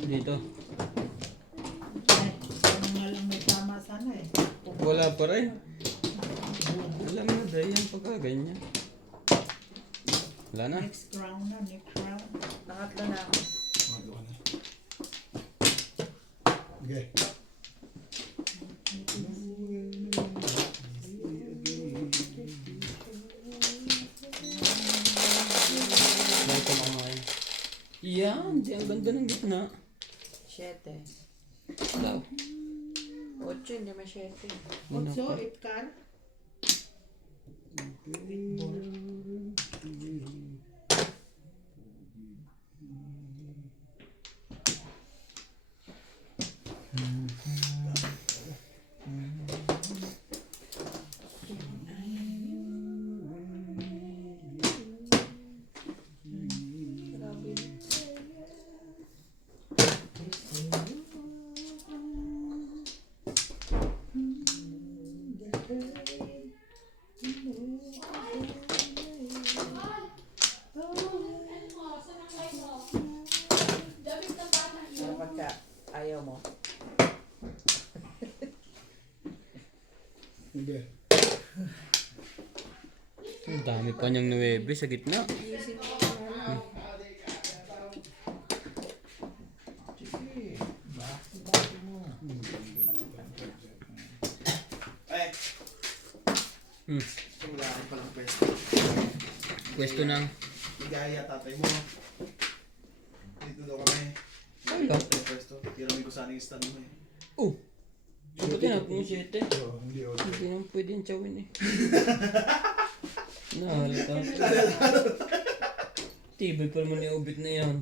Dito. Ay, ano nga lang may tama sana eh. Wala pa rin. Alam mo dahil yan pagka ganyan. Wala na. Next round na, next round. Nakatlo na ako. Okay. Dahil ka makain. Yan. Di ang ganda ng gitna. 7. Daw. 8, hindi may 7. Also, Itkar. Ano pagka ayaw mo? Okay. Ang dami pa niyang 9 sa gitna. Ay, Hmm. wala ka palang pwesto. Pwesto ng... Ligaya tatay mo. Dito daw kami. Ay, Dito tayo pwesto. Tiramin ko sana yung stand mo eh. Oh! Buti na kung 7. Oo, hindi ako. Hindi naman pwede yung chawin eh. Nahalata. Tibay pa naman yung ubit na yan.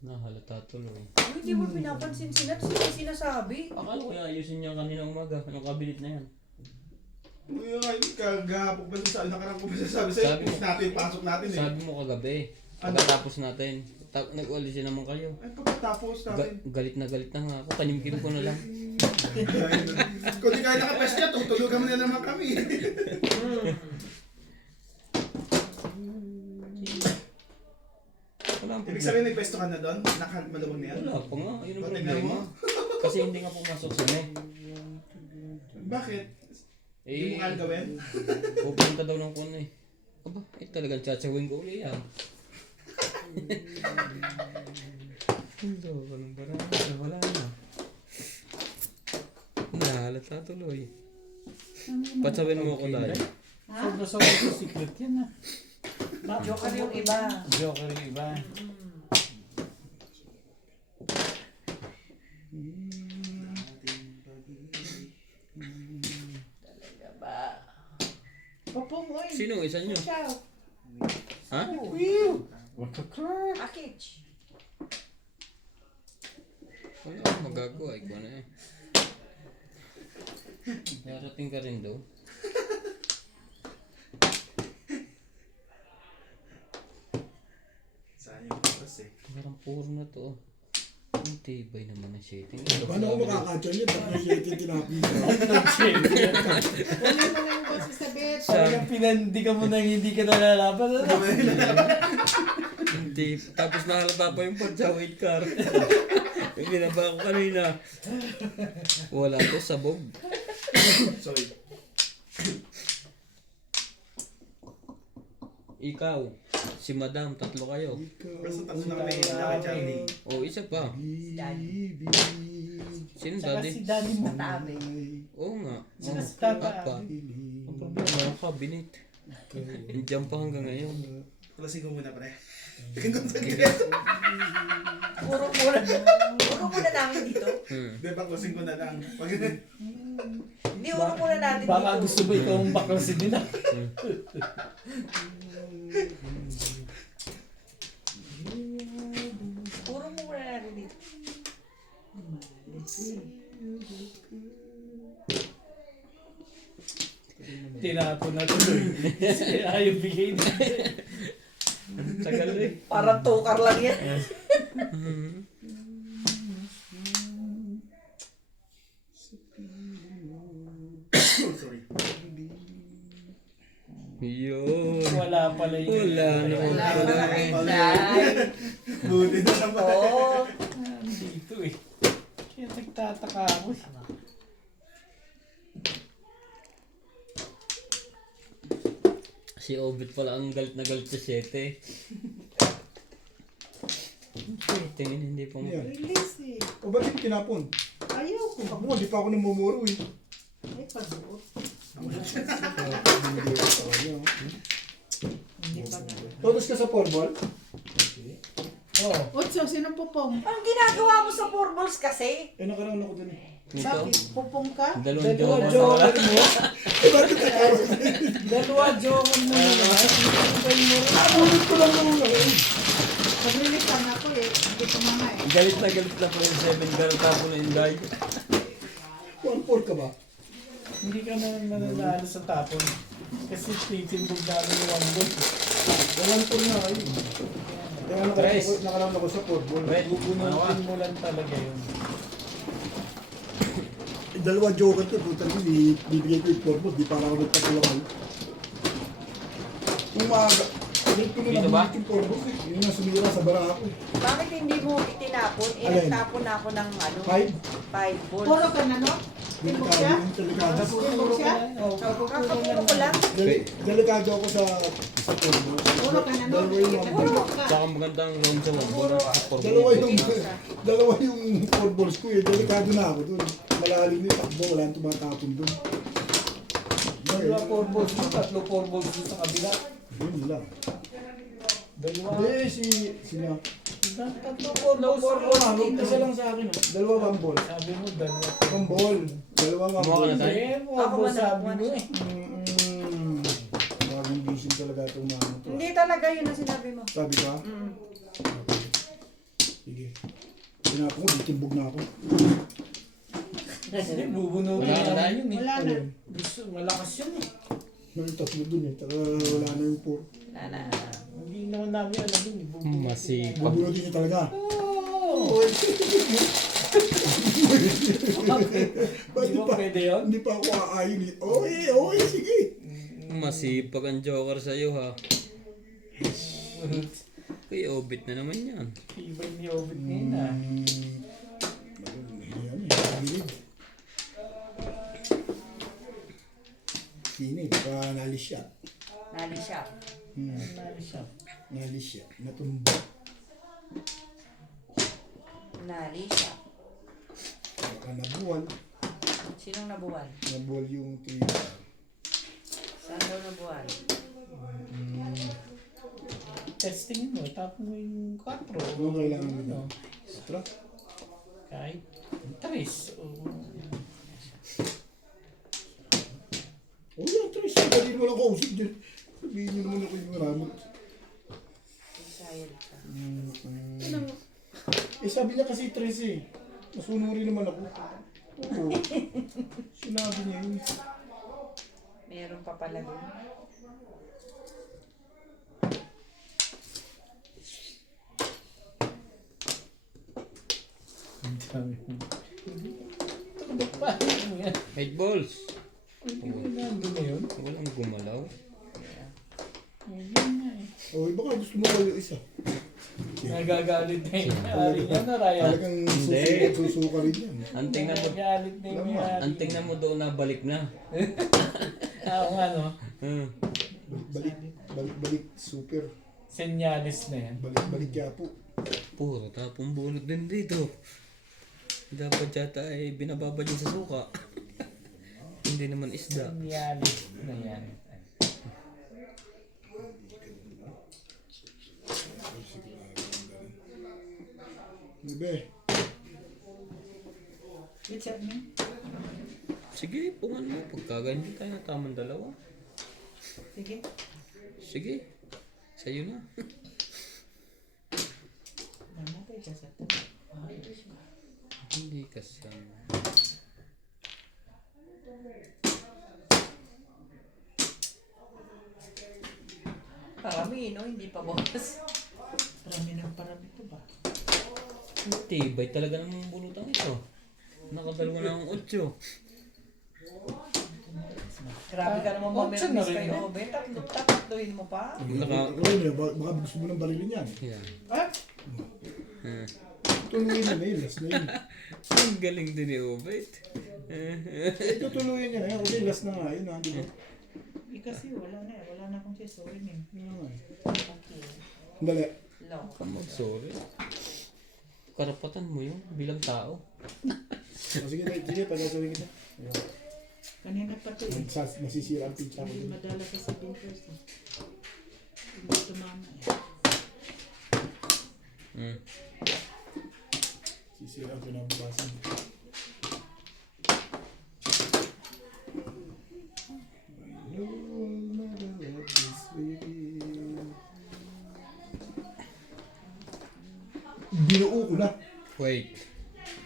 Nahalata tuloy. Hindi mo pinapansin sila. Sino yung sinasabi? Akala ko ayusin niya kanina umaga. Anong kabinet na yan? Uy, kagahapon pa sa nakarang ko pa sabi sa'yo. Sabi mo. Push natin, pasok natin eh. Sabi mo kagabi. Pagkatapos natin. Nag-ualisin naman kayo. Ay, pagkatapos natin. Galit na nga ako. Kanimkim ko na lang. Kung di kayo nakapes niya, tutulugan mo na naman kami. Wala ang Ibig problema. sabihin may pwesto ka na doon? Nakamalawang na yan? Wala pa nga. Yun ang O, tingnan problema. mo. Kasi hindi nga pumasok sa me. Bakit? Hindi mo kaya gawin? Pupunta daw ng kuno eh. Aba, talagang tsatsawin ko ulit yan. Hindi, anong barang? Wala na. Wala Nahalata tuloy. Patsawin mo ako dahil. Ha? Sobra-sobra sa secret yan ah. Joker yung iba. Joker yung iba. Talaga ba? Popong, oy. Sino isa nyo? Ciao. Ha? Wag ka crack. Package. Wala akong magagawa. Ikaw na eh. Darating ka rin daw. Sayang oras eh. Parang puro na to. Ang tibay naman ng shitting. Paano ako makakatcha niya? Tapos siya yung tinapisa. Wala mo lang ba si Sabet? Talagang pinandi ka mo nang hindi ka nalalaban. Hindi. Tapos nahalata pa yung pagka-wait car. Yung binaba ko kanina. Wala to, sabog. Sorry. Ikaw, si Madam, tatlo kayo. Basta tatlo na kami na kay Charlie. O, isa pa. Sino Saka daddy? si daddy mo. Tabi. Oo nga. Saka si Apa. tata. Ang problema ako, cabinet. Diyan pa hanggang ngayon. Klasin ko muna pre. Tingnan ko sa gilid. Puro muna namin dito. Di ba klasin ko na lang. Pag Hindi, puro muna natin dito. Baka gusto mo ikaw ang baklasin nila. Puro muna natin dito. Tinapon na tuloy. Ayaw bigay na. Tagal eh. Parang tukar lang yan. sorry. Yun. Wala pala yun. Wala naman pala eh. Buti na naman. Oo. Dito eh. Kaya nagtataka ako. Si Obit pala ang galit na galit sa 7. Tingin hindi pa mo. Yan. Release eh. O ba't yung kinapon? Ayaw ko. Ako nga, di pa ako namumuro eh. Ay, pagbuot. Hindi pa nga. Todos ka sa forball? Oo. Otso, sino Popong? Ang ginagawa mo sa four balls kasi? Eh, nakaraan ako dun eh. Nito. Bakit? Popong ka? Dalawang Dalawa jowa. joker mo. Dalawa joker mo naman. Ulit ko lang naman lang. Pag-release lang ako eh. Hindi ko mga eh. Galit na po yung 7 girl tapo na Inday. 1-4 ka ba? Hindi ka na nananalo sa tapon. Kasi titimbog namin yung one ball. 1-4 na kayo. Kaya nakaraan ako sa forball. Bubunutin mo lang talaga yun. Dalawa joker ko, puta ko, bibigay ko yung forball. Di para ako nagpatulakal. Umaga. Ulit ko Dito na ba? yung forball eh. Yun na sumira sa bara ako. Bakit hindi mo itinapon? Eh, Alin? nagtapon na ako ng ano? 5. 5 balls. Puro ka na, no? Timbog siya? Delikado. Timbog siya? Kakapuro ko lang. Delikado ako sa forball. Puro ka na, no? Dalawa yung Timbog ka. Tsaka magandang round sa wambol. Dalawa yung fourballs ko eh. Delikado na ako dun. Malalim yung takbo, wala nang tumatapon dun. Dalawa four balls mo, tatlo four balls mo sa kabila. Yun lang. Dalawa. Hindi, sino? Tatlo four balls. Isa lang sa akin ah. Dalawa one ball. Sabi mo, dalawa. One ball. Dalawa one Kumuha ka ball. na tayo? Eh, four balls sabi mo eh. Maraming gising talaga itong mga to. Hindi talaga yun ang sinabi mo. Sabi ka? Mm. Sige. Sinabi ko, ditimbog na ako. Kasi bubunutin Wala ka na na yun eh. Wala na. Gusto, malakas yun eh. May tatlo dun eh. Taka wala na yung four. Wala na. Hindi naman namin alam yun eh. Bubunutin. Masipag. Bubunutin niya talaga. Oo. Ba't Di ba pwede yun? Hindi pa ako aayon eh. Oy, sige. Masipag ang joker sa'yo ha. Kuya Obit na naman yan. Ibay ni Obit ngayon ah. Ayan eh, kabilib. Sini, baka nalis siya. Nali siya. Nalo siya. Nalis siya. Natumba. Nali siya. Baka nabuwan. Sinong nabuwal? Nabol yung 3. Saan daw nabuwal? Testing mo, tapos mo yung 4. Ano kailangan nila? Extra? Kahit 3. Oh, yan, 3. Dali mo lang kausap dyan. Sabihin nyo naman ako yung maramot. Exile ka. Eh, sabi niya kasi 3 eh. Masunurin naman ako. Oo. Sinabi niya yun. Meron pa pala doon. Ang dami mo. Tulog pa mo yan. 8 balls. Hindi na nandun na yun. Walang gumalaw. Yun nga eh. Oh, baka gusto mo kayo isa. Nagagalit na yung may-ari niya na, Ryan. Talagang Hindi. susuka rin yan. Ang tingnan mo, Nagagalit na yung may-ari. ang tingnan mo doon na balik na. Oo nga no. Hmm. Balik, super. Senyalis na yan. Balik kaya po. Puro tapong bunot din dito. Dapat yata ay binababa dyan sa suka. Hindi naman isda. Senyalis na yan. Dibe? Richard mo? Sige, pungan mo. Pagkaganyan tayo na tamang dalawa. Sige. Sige. Sa'yo na. Namatay ka sa tabi. Hindi kasama. Parami, no? Hindi pa bukas. Parami ng parami to ba? Tibay talaga ng bulutang ito. Nakadalawa na ang 8. Grabe ka naman Otso na mamiris rin, kayo. eh. Be, tatluhin mo pa. Baka gusto mo ng barilin yan. Yan. Ah? Tutuloyin niya na yun. Last na yun. Ang galing din ni Obet. Tutuloyin niya na yun. Okay, last na nga yun. Di ba? Eh kasi wala na eh. Wala na akong sisori eh. Yun nga eh. Okay. Dali. Low. Mag-sorry. Karapatan mo yun bilang tao. Sige, pag-asarin kita. Kanina pa to eh. Masisira ang pizza ko. Hindi madala ka sa bunkers eh. Hindi tumama eh. Hmm. Sisira ang pinababasan. Binuo ko na. Wait.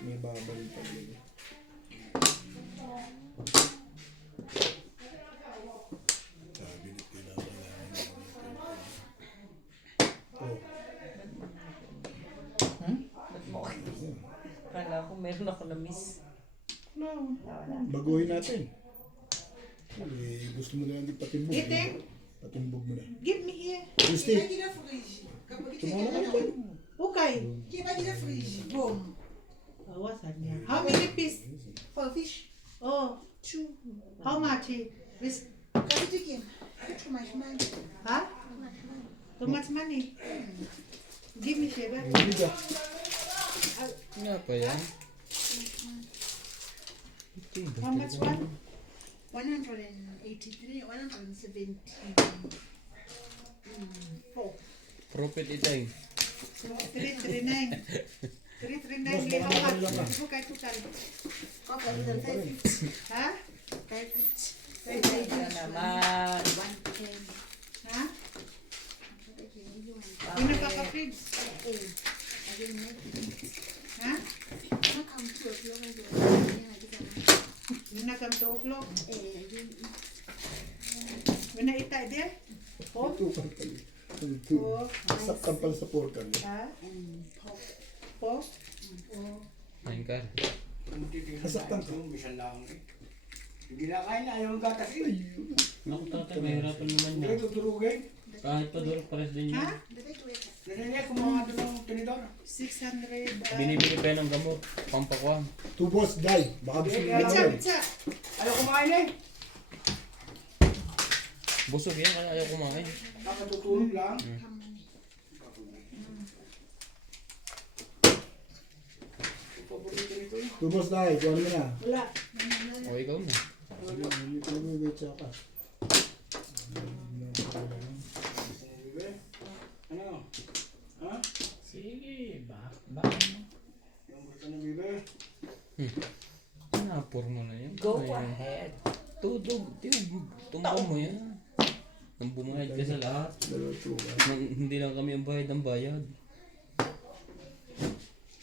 May babalik pa din. Oh, Ba't mo? Kala ko meron ako na-miss. baguhin natin. Eh, gusto mo na lang di patimbog. Iting, Patimbog mo na. give me here. Gusti, Tumawala ka na. Okay. Awasan niya. How many piece? For fish, Oh, 2. how much? This, Can you take him? Too much money. huh? Too much money? Give me Shiva. hindi ka. Nga pa yan. How much one? 183, 174. Profit itay. 339. 339 lihaw ka. Tukay, tukay. Okay, little 550. Ha? 550. Ito naman. 110. Ha? Okay, Yung nakaka-feeds? I didn't make it. Ha? Not come to a floor. Yung nakam-tuklog? I didn't. Yung naitay di? Oh? Tukan pala. Oh. Saktan pala sa porkan. Ha? And pork. Oh? Oh. Ayun ka. Nasaktan ka. Hindi na kain na, ayaw gatas eh. Naku tatay, mahirapan naman niya. Tutulugin. Kahit pa durog pares din yun. Ha? Nasa niya, kumuha doon ng tinidor. 600. Binibili pa yun ng gamot. Pampakuhan. 2 balls die. Baka gusto mo na Bitsa, lang. bitsa. Ayaw kumain eh. Busog yan, kaya ayaw kumain. Nakatutulog lang. paborito nito eh. Tubos na eh. Kuha mo na. Wala. O, ikaw na. Hindi ko may betsa ka. Ano? Ha? Sige, ba? Yung gusto ng bibe? Napor mo na yun. Go Ayun. ahead. Tumbang mo yan. Nang bumayad ka sa lahat. Hindi lang kami ang bayad ng bayad.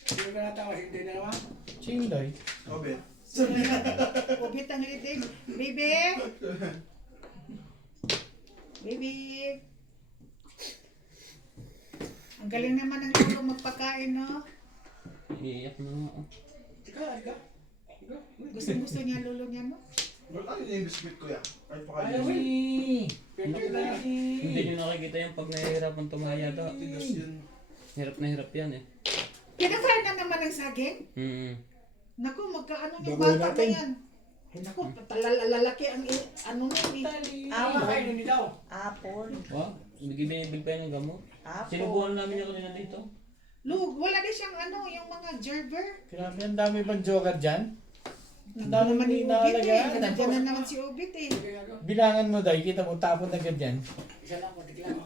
Sino ka natawa? Hindi na naman? Chindoy. Obe. Ubit ang litig. Baby! Baby! Ang galing naman ng lolo magpakain, no? Iiyak na nga. Ika. Gusto niya lolo niya, no? Ano yung biscuit ko yan? Kahit pa kayo. Ayaw eh. Pwede ka na. Hindi nyo nakikita yung pag nahihirapan tumaya to. Tigas yun. Hirap na hirap yan eh. Kinakain na naman ng saging? Naku, magkaano yung Bagoy bata na natin. yan? Ay, naku, lalaki ang ano na yun. Ano kayo nun daw? Apple. Wow, binibil pa yan ng gamot. Apple. Sinubukan namin yung kanina dito. Lug, wala din siyang ano, yung mga gerber. Grabe, ang dami bang joker dyan? Ang dami Naman naman yung Ubit eh. inalagaan. Nandiyan na naman si Ubit eh. Bilangan mo dahi, kita mo tapon na ganyan. Isa lang, konti lang.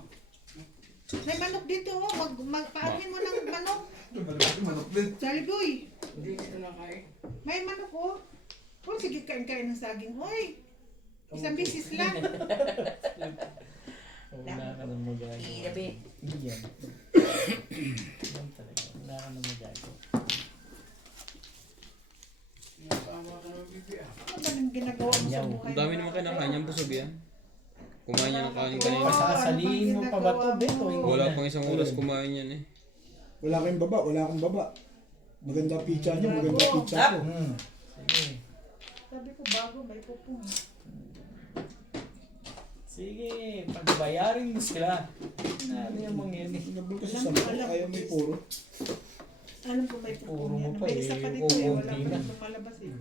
May manok dito oh. Paanuhin mo ng manok. Manok din. Charlie boy. Hindi ko na kain. May manok oh. Oh, sige kain-kain ng saging. Hoy. Isang bisis lang. Wala ka nang magagawa. Ilabi. Iyan. Yan talaga. Wala ka nang magagawa. Napawa ka ng bibe ah. Ano ba nang ginagawa mo sa buhay? Ang dami naman kinakain yan, busog yan. Kumain yan ng kanin kanina. Sasaliin mo pa ba ito, Beto? Wala pang isang oras kumain yan eh. Wala kang baba, wala akong baba. Maganda pizza niyo, maganda pizza ko. Sige. Sabi ko bago, may pupong. Sige, pagbayarin mo sila. Ano yung mangyari? Nabul kasi sa mga ayaw may puro. Alam ko may Puro pupong mo yan. pa May eh, isa pa yung dito eh. Wala kukunti pa na. rin lumalabas eh.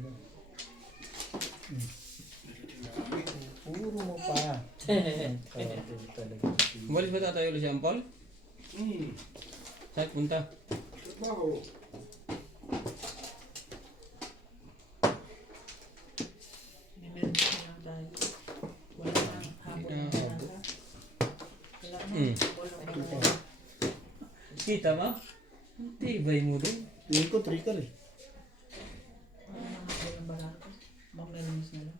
Puro mo pa. Talaga. Umalis ba tayo ulit si Ampol? Saan punta? Bago. May meron pa lang tayo. Wala nang habol na talaga. Wala na. Kita mo? Tibay mo din. Tingin ko tricker eh. Wala nang habol ng barako. Mamelinis na lang.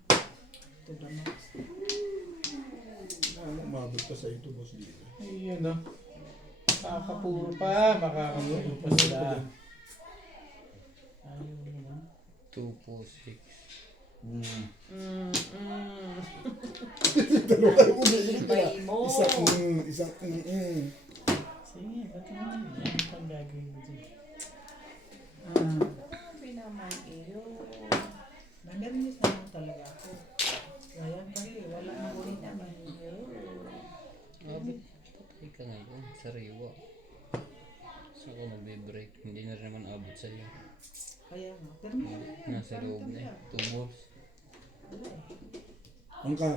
Ito ba Max? Ano, umabot pa sa ito, boss dito. Ayun no. Makakapuro pa. Makakapuro pa sila. Ayaw naman. 2 po 6. Dalawa kayo umiinig na. Bay mo. Isang Sige, ba't naman? Ano pang gagawin mo dyan? Sabi naman iyo. Mamelinis na lang talaga ako. Kaya kasi wala nang Sabi naman iyo. Abit, patay ka ngayon. Sariwa. Saan ko magbe-break? Hindi na rin naman abot sa'yo. Kaya nga. Pero Nasa loob na eh. 2 balls. Angka.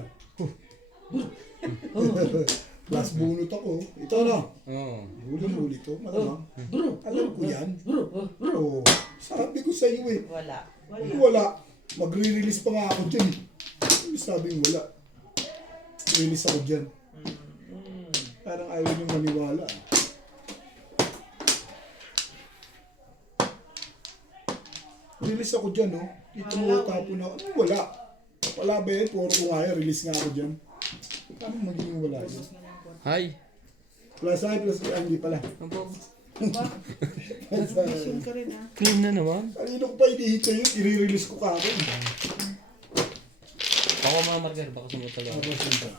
Plus bunot ako. Ito na. Oo. Huli to. Malamang. Alam ko yan. Bro. Sabi ko sa iyo eh. Wala. Wala. Magre-release pa nga ako dyan eh. Sabing wala. Release ako dyan. Parang ayaw niyong maniwala. Release ako dyan, no? Dito mo tapon na. Ano, wala. Wala ba yun? Puro ko nga yan. Release nga ako dyan. Paano magiging wala yun? Hi! Plus I, plus I. Hindi pala. Apo. Vision ka rin ah. Clean na naman. Kanino ko pa inihito yun? I-release ko kagad. Ako mga marker. Baka sumutalo. Tapos yun pa.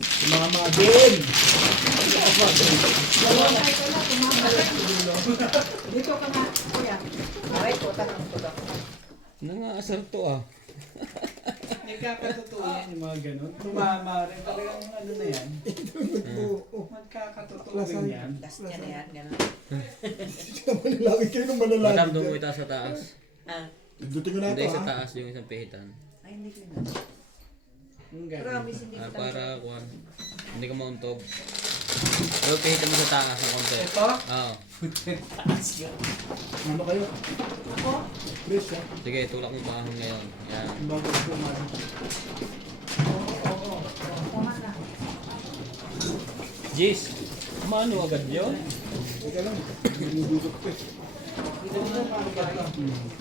Sumama din! Dito ka nga, kuya. Ay, puta ng puta. Nangaasar to ah. Nagkakatotoo yan yung mga ganun. Tumama rin. Talagang ano na yan. Magkakatotoo rin yan. Last niya na yan, gano'n. Manalangin kayo ng manalangin. Madam, doon mo itaas sa taas. Ah, Dutin ko na Hindi ito sa ha. taas yung isang pihitan. ay, hindi ko na. Yung ganun. Promise, hindi ko Para kuhan. Hindi ka mauntog. Pero pihitin mo sa taas ng konti. Ito? Oo. Ano kayo? Ako? Please, ha? Sige, tulak mo pa ahon ngayon. Yan. Bago po natin. Tama na. Jis, mano agad yun? Teka lang, binudukot ko eh.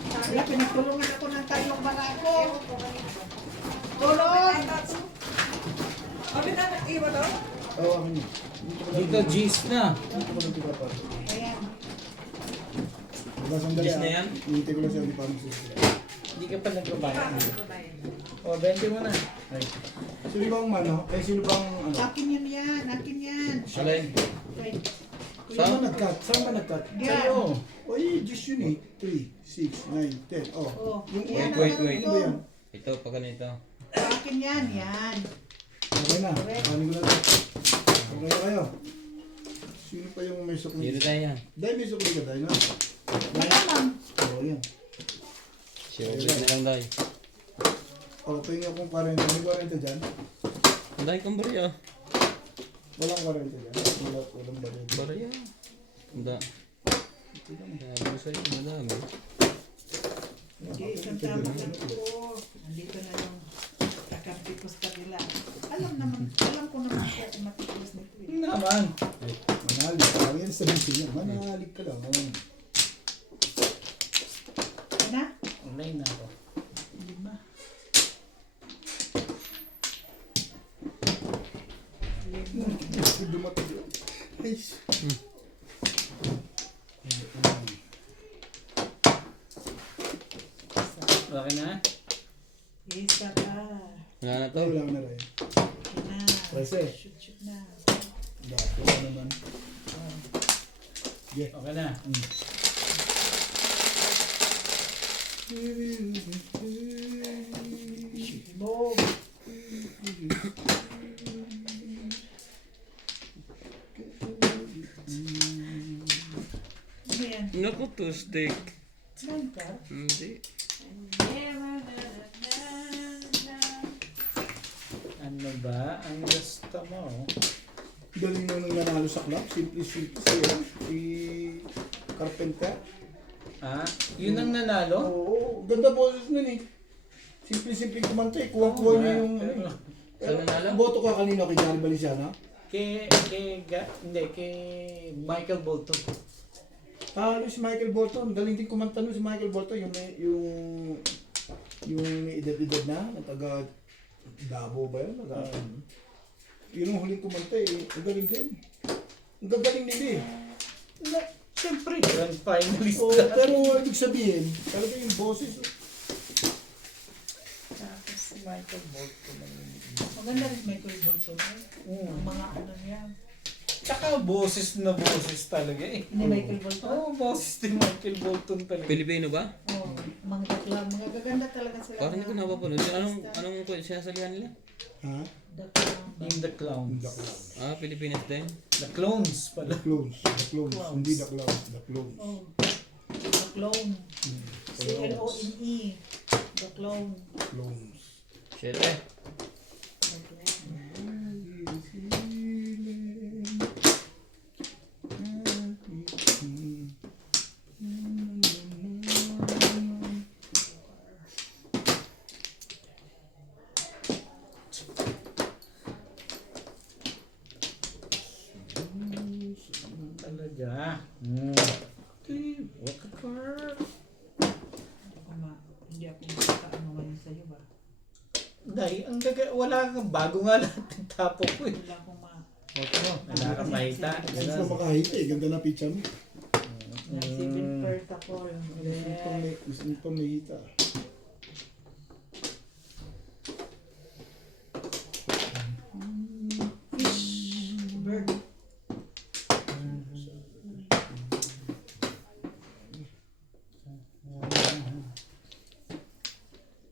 Wala, pinagtulungan ako ng tatlong barako. Tulong! Oo, akin yun. Dito, G's na. Dito ko lang tinapad. Ayan. Diba, sandali Yes na ah. yan? Hintay ko lang siya, di pa magsisila. Hindi ka pa nagbabayad. O, 20 mo na. Ay. Sino bang ano? Eh, sino bang ano? Akin yan yan. Akin yan. Alin? Wait. Saan ba nag-cut? Saan ba nag-cut? Yan. Sa'yo. Oy, just yun eh. 3, 6, 9, 10. Oh. Oh. Yung Yan, Wait, ano wait. Ano ba yan? Ito, pa ganito. Akin yan. Yan. Okay na. Paano ko na ito? Okay na kayo. Sino pa yung may sukli? Dito tayo yan. Dahil may sukli ka tayo, no? Malamang. Oo, yan. Siya, na lang tayo. O, tingin akong 40. May 40 dyan? Ang dahil kang barya. Walang 40 dyan. Walang balit. Barya. Hindi. Sabi ko sa'yo, madami. Hindi, isang tama lang po. Nandito na yung kakapikos kanila. Alam ko naman kung matikos nito eh. Naman. Manalig ka lang. Yan sabihin siya. Manalig ka lang. Ano na? Online na ako. Lima. Dumating yun. Ay. Okay na? Isa pa. Wala na to. Ito lang na rin. Ito na. Prese. Shoot na. Dato na naman. Yeah. Okay na. Boom. Ano yan? Naku, two stick. Saan ka? Hindi. Ano ba ang gusto mo? Galing na nung nanalo sa club. Simple-simple siya. Si Carpenter. Ha? Yun ang nanalo? Oo. Ganda boses nun eh. Simple-simple kumanta eh. Kuha-kuha niya yung... Saan nanalo? Boto ka kanino kay Johnny Valenciano? Hindi, kay Michael Bolton. Si Michael Bolton. Galing din kumanta nun si Michael Bolton. Yung may edad-edad na. Taga Davao ba yun? Yun ang huling kumanta eh. Ang galing din. Ang gagaling nila eh. Siyempre, grand finalist Oo, na. pero ibig sabihin, talaga yung boses. Tapos si Michael Bolton. Maganda rin Michael Bolton. Ang mga ano niya. Tsaka boses na boses talaga eh. Hindi Michael Bolton? Oo, boses ni Michael Bolton talaga. Pilipino ba? Oo. Mga dakla. Mga gaganda talaga sila. Parang hindi ko napapanood. Anong sinasalihan nila? Ha? Dakla. Yung The Clowns. The Clowns. Ah, Pilipinas din. The Clones pala. The Clowns. The Clowns. Hindi The Clowns. The Clowns. Oh. The Clone. C-L-O-N-E. The Clone. Clowns. Shit eh. Talaga. Okay, walk a car. Hindi ako makakaano ngayon sa'yo ba? Dahil, wala kang bago nga lahat ng tapo ko eh. Wala akong ma... Wala kang mahita. Gusto na makahita eh. Ganda na pizza mo. Nag-civil first ako. Gusto nito may hita. Bird.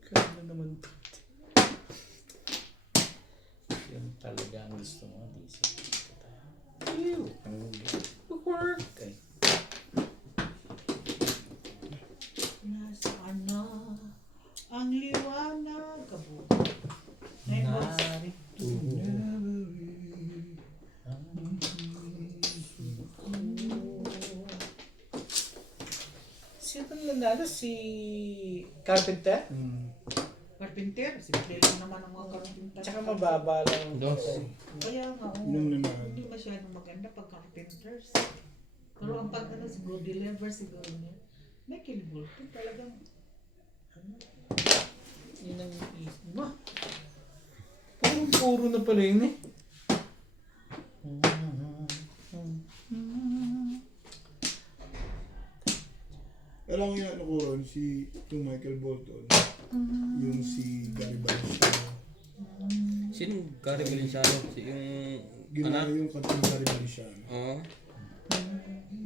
Kaya naman ito. Yan talaga ang gusto mo. Ew. Work. Okay. Nasaan na? ano si Carpenter? Carpenter, simple lang naman ang mga carpenter. Tsaka mababa lang. Dos. Kaya nga, Yung naman. hindi masyadong maganda pag carpenters. Pero ang pag ano, siguro deliver siguro niya. May kilbulto talagang. Yun ang isip mo. Puro na pala yun eh. Alam mo yung ano ko ron, yung Michael Bolton. Yung si Gary Valenciano. Sino Gary Valenciano? Si yung Ginaya anak? yung kantang Gary Valenciano. Oo.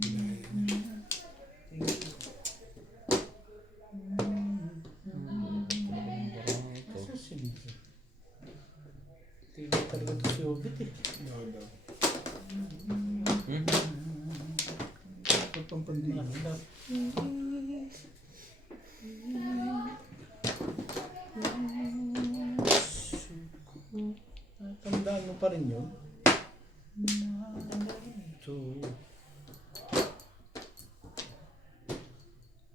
Ginaya niya. Asa si Lisa? Tigil talaga ito si Obit eh. Daw. Hmm? Ito pang pandila. Tandaan mo pa rin yun? So,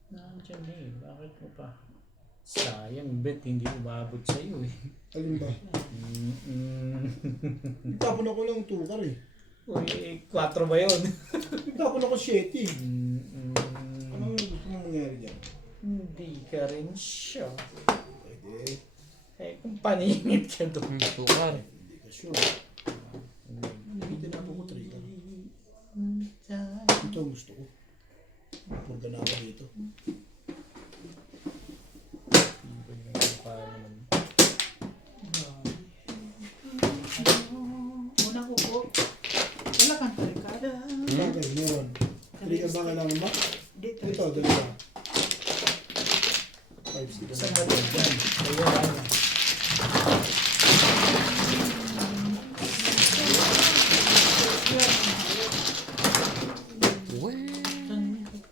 nandiyan eh. Bakit mo pa? Sayang, bet hindi umabot sa'yo eh. Alin ba? Tapon ako ng tukar eh. Uy, 4 ba yun? Tapon ako 7 eh. Ano gusto mo mangyari dyan? Hindi ka rin siya. Pwede. Eh, kung paningit ka doon. Tukar. Hindi ka sure. Hindi na ako 3 ka. Ito ang gusto ko. Punta na ako dito. Unang upo. Wala kang tarikada. Bagay, meron. 3 ka ba kailangan ba? Dito. Ito, dalawa. 5 sila. Saan ba doon dyan? Kaya ano?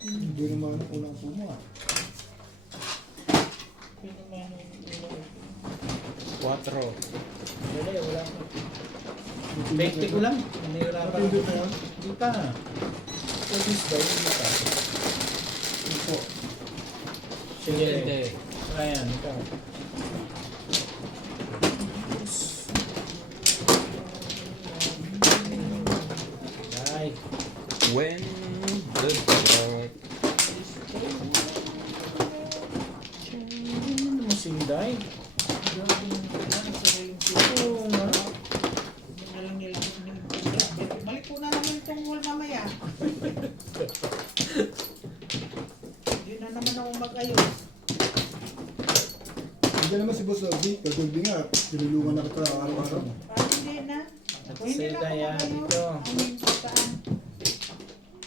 Hindi naman ang unang pumo ah. Yun naman yung 4. wala ko. 20 ko lang. Nahihirapan Hindi ako. na yan. Hindi pa. Police ba? Hindi pa. Ito. Sige. Hindi. Ryan, ikaw. Ay. When the dark. Ano naman si Day? Grabe yung kailangan sa yung Oo nga. Hindi na lang nila. Balik ko na naman itong wall mamaya. Hindi na naman ako mag-ayos. Hindi naman si Boss Lobby. Kagulbi nga. Tinulungan na kita araw-araw. Parang hindi na. At O, hindi sa na ako Day, mag-ayos. dito. Amin, saan?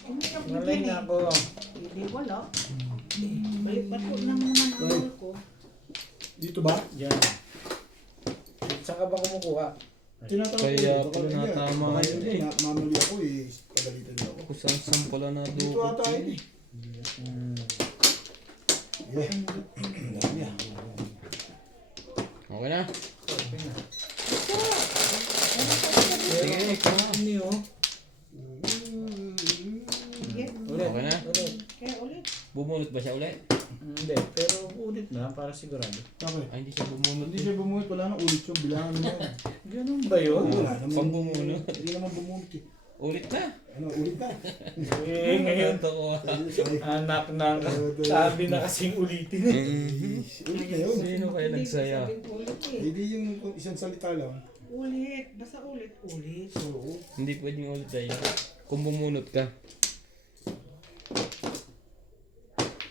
Hindi na ako Walay na ako. Hindi, wala. Balik pa po naman ang wall ko. Dito ba? Yan. Saan ka ba kumukuha? Tinatawag Kaya ko. pala natama Baka yun yun eh. Mamali ako eh. Pagalitan niyo ako. Kung saan pala na Dito dukot ata yun yun. eh. Yeah. Ang dami ah. Okay na? Sige, ikaw. Hindi oh. Sige. Ulit. Okay na? Ulit. Kaya ulit. Bumunot ba siya ulit? Hindi, pero ulit na para sigurado. Okay. Ay, hindi siya bumunot. Hindi siya bumuhit. Wala nang ulit yung bilangan mo. Ganun ba yun? Wala naman. Pang bumunot. Hindi naman bumuhit eh. Ulit na. Ano, ulit na. Eh, ngayon. Ito ko. Anak ng sabi na kasing ulitin. Ulit na yun. Sino kaya nagsaya? Sabi ko ulit eh. Hindi yung isang salita lang. Ulit. Basta ulit. Ulit. Oo. Hindi pwedeng ulit tayo. Kung bumunot ka.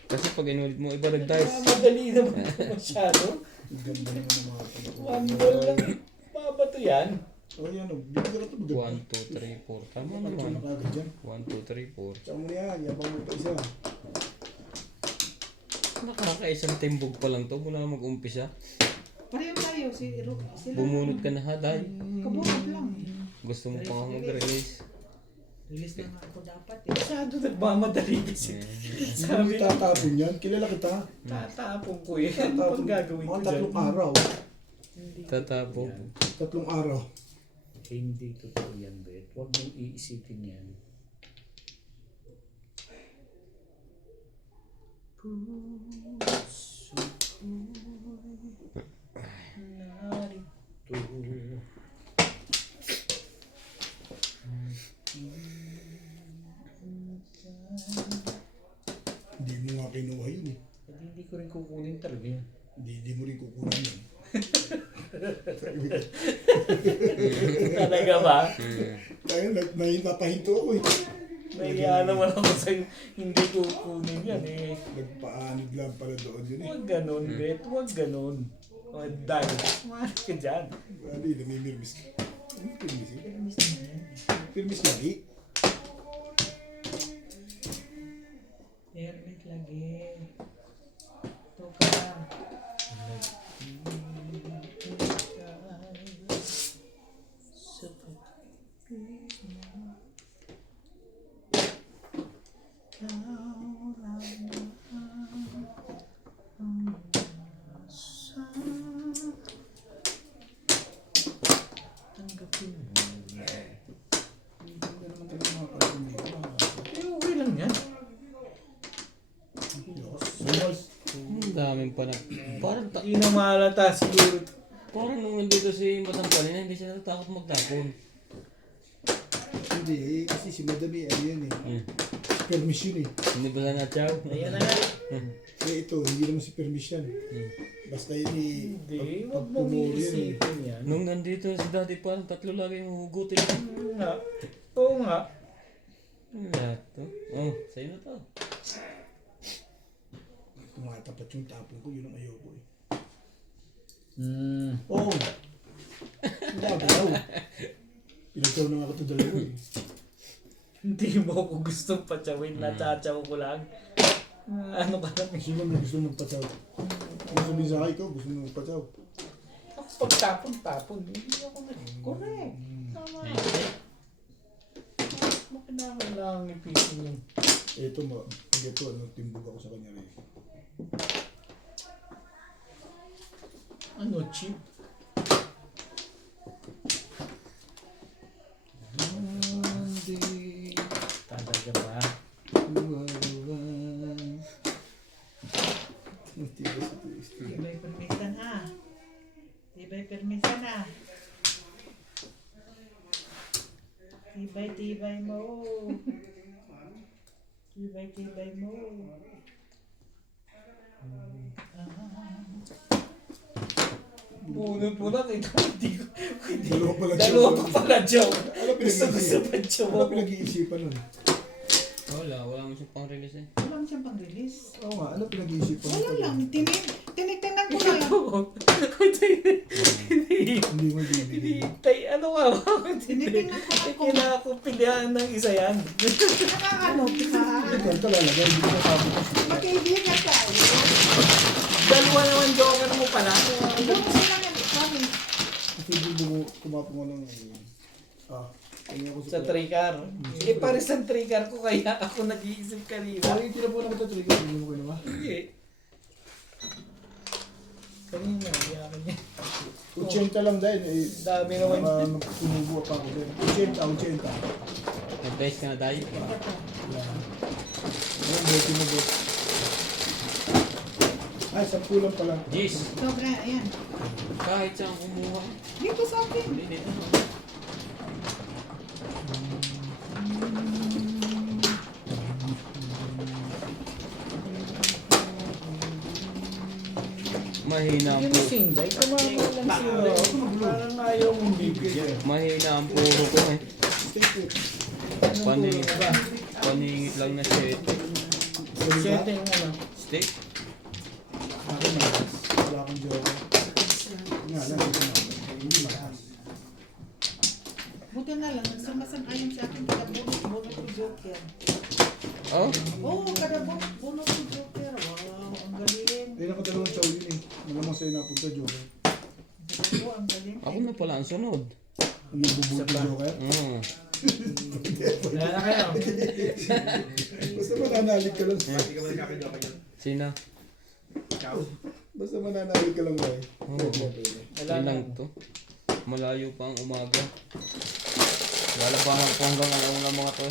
Kasi pag inulit mo, iba nag-dice. Madali naman masyado. Ganda naman ng mga panakuha. One ball lang. Babato yan. O yan o. Bibigyan ka ito. 1, 2, 3, 4. Tama Ano naman. kagad dyan? 1, 2, 3, 4. Tsaka mo na yan. Yabang mo pa isa. Nakakaisang timbog pa lang to mula mag-umpisa. Pareho tayo. Sila. Bumunot ka na ha, Day. Kabunot lang. Gusto mo pa nga mag-release. Release na nga ako dapat eh. Masyado nagmamadali kasi. Sabi Sabi mo tatapon yan. Kilala kita. tatapon ko eh. Ano Tatapon. pang gagawin ko Mga dyan? 3 araw. Tatapo. 3 araw. Eh, hindi totoo yan, Bet. Huwag mong iisipin yan. Puso ko'y narito. Hindi mo nga kinuha yun eh. Hindi ko rin kukunin talaga yun. Hindi mo rin kukunin yun. Talaga ba? Kaya napahinto ako eh. Nahiya naman ako sa'yo. Hindi kukunin yan eh. Nagpaanod lang pala doon yun eh. Huwag ganun, Bet. Huwag ganun. O, dahil. Mahal ka dyan. Bali, namimirmis ka. Ano pirmis eh? Pirmis lagi. Hermit lagi. Ito ka. Okay lang yan. Ang daming pa na. Parang, Hindi na mahalata siguro. parang nung nandito si Madam kanina, hindi siya natatakot magtapon. Hindi eh, kasi si Madam eh, ano yan eh. Hmm. Permis yun eh. Hindi ba na natsaw? Ayan na nga. Eh ito, hindi naman si permis yan. Basta yun eh. Hindi, pag huwag mong pumuli yan eh. iisipin yan. Nung nandito si Daddy parang 3 lagi yung hugutin. Nga. Oo nga. Lahat to. Oh, sa'yo na to. Tumatapat yung tapon ko, yun ang ayoko eh. Oo. Dagaw. Pinagtaw na nga ako ito dalawa eh. Hindi mo ako gustong patsawin. Natsatsaw ko lang. Ano ka naman? Sino may gusto mong patsaw? Gusto mo sa akin ko, gusto mo patsaw. Pag tapon. Hindi ako na. Correct. Tama. Mo kailangan lang ipisin yun. Ito mo, ito ano, timbog ako sa kanya rin. Ano, cheap? Talaga ba? Tibay permisan ha. Tibay permisan ha. Tibay mo. Tibay mo. Bunot mo lang. Ito, hindi ko. Dalawa pala Dalawa pa pala, Joe. Ano Gusto pa, Joe. Ano pinag-iisipan nun? Wala mo siyang pang-release eh. Wala mo siyang pang-release. Oo nga, ano pinag-iisipan Wala lang. Tinitingnan ko na lang. Hindi mo bibigyan. Hinihintay. Ano nga ba? Tinitingnan ko lang kung Kailangan kong pilihan ng isa yan. nakakano ka. Ito, ito lalagay, hindi ko tapos. Magkaibigan tayo. Dalawa naman joker mo pala. Doon mo sila kami. Kasi hindi mo kumapong ko ng kanya ko Sa trigger. Eh, pares ang trigger ko kaya ako nag-iisip kanina. Sorry, hindi na po naman ito trigger. Hindi mo kinuha. Hindi. Kanina, iyakan niya. 80 lang dahil. Eh, Dami naman. Tumubo pa ako din. 80. Nag-base ka na tayo. Ayun, beti mo beti. Ay, 10 lang pala. Jeez, Sobra, ayan. kahit saan kumuha. Dito sa akin. Hindi dito. Mahina ang Hindi mo sinday. Kumama lang sila. Parang ayaw mong bibigyan. Mahina ang puro ko eh. Paningit, paningit lang na shit. Siyete yung ano. Steak? Ako malakas. Wala akong joke. Nga lang, ito na. Hindi malakas. Buti na lang, nagsumasang-ayon sa akin kada bunot ko joker. Oh? Oo, kada bunot ko joker. Wow, ang galing. Ayun ako dalawang chow yun eh. Malamang sa'yo napunta joke. Oo, ang galing. Ako na pala ang sunod. Ang nabubuti joker. Wala na kayo. Basta mananalig ka lang. Sina? Basta mananalig ka lang ba eh. Oo. Wala Yun na. lang to. Malayo pa ang umaga. Lalabanan ko hanggang alaw ng mga to.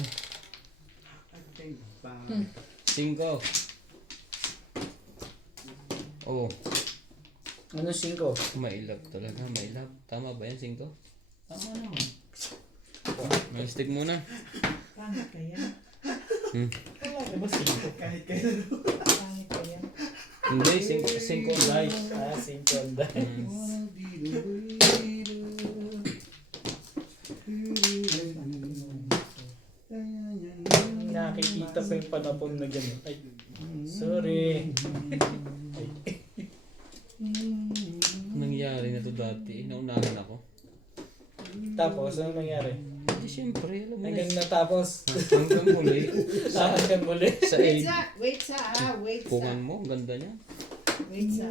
5. Oo. Ano 5? Mailap talaga, mailap. Tama ba yan, 5? Tama naman. May stick muna. Pangit kaya? Wala na ba 5? Kahit kailan. Pangit kaya? Hindi, 5 on dice. 5 on dice. Nakikita pa yung panapon na gano'n. Ay, sorry. Nangyari na to dati. Naunahan ako. Tapos, ano nangyari? Hindi, siyempre. Alam mo Hanggang na. natapos. Hanggang muli. Hanggang muli. Sa Wait 8. sa, wait sa, wait sa. Pungan mo, ang ganda niya. Wait sa.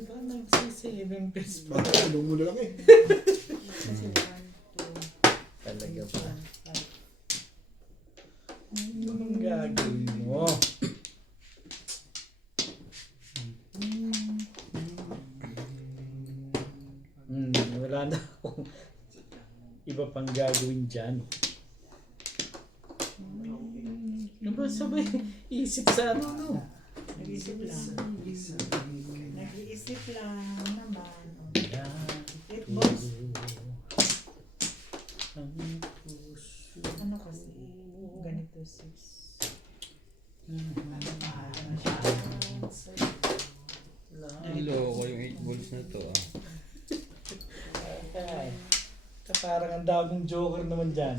Nagsisibing pesos pa. Bakit? Tulong mo na lang eh. Talaga ba? Anong gagawin mo? Wala na akong iba pang gagawin dyan. Ano ba sabay isip sa ano no? Nag-iisip lang. Nag-iisip lang naman. Wait, boss. Ano kasi? Ganito sis. Niloko yung 8 balls na to ah. Okay. Parang ang daming joker naman dyan.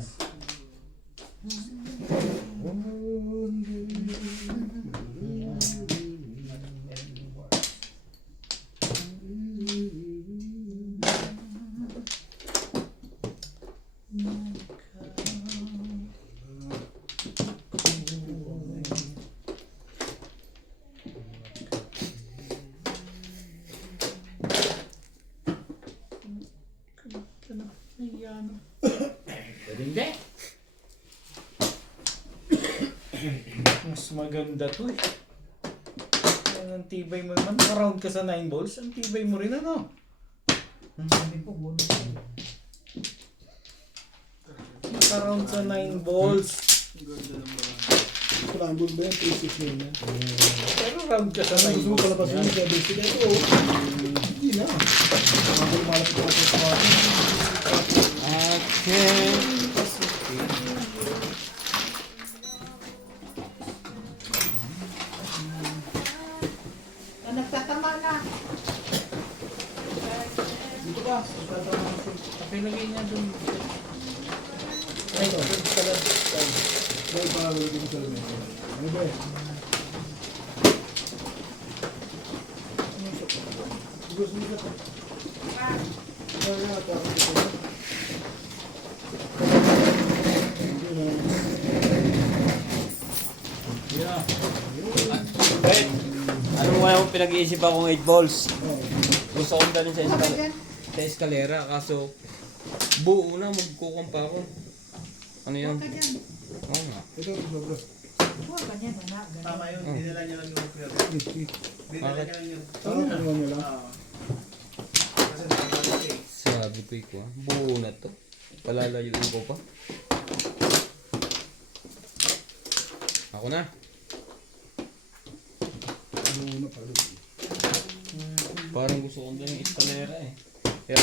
Pwede hindi. Mas maganda to eh. Ang tibay mo naman. Naka-round ka sa 9 balls. Ang tibay mo rin ano. Sabi ko, bonus ko. Naka-round sa 9 balls. Ito lang, bull ba yan? 3-6 na yun yan. Pero round ka sa Ano 9 gusto mo balls. pala pa yan. sa basic na ito? Hindi na. Mga malapit ko sa mga Okay. Nagtatama na. dito ka. Pakilagay niya dun. Ay, dun sa left side. Dahil para wala dito sa lamin. Ano ba eh? Siguro sumikat eh. Kaya nga, parang ito. Hindi na. Yeah. Wait. Ano mo kaya kung pinag-iisip akong 8 balls? Oh. Gusto kong dalhin sa eskalera kaso buo na magkukang pa ako. Ano yun? Huwag ka dyan. Oo nga. Ito, sobra. Huwag ka dyan, anak. Tama yun, dinala niya lang yung prayer. Dinala niya lang yung... Ano naman nila? Kasi nakabalik eh. Sabi ko iko buo na to. Palalayuin ko pa. Ako na. Ano na pala. Parang gusto kong dalhin yung eskalera eh. Pero,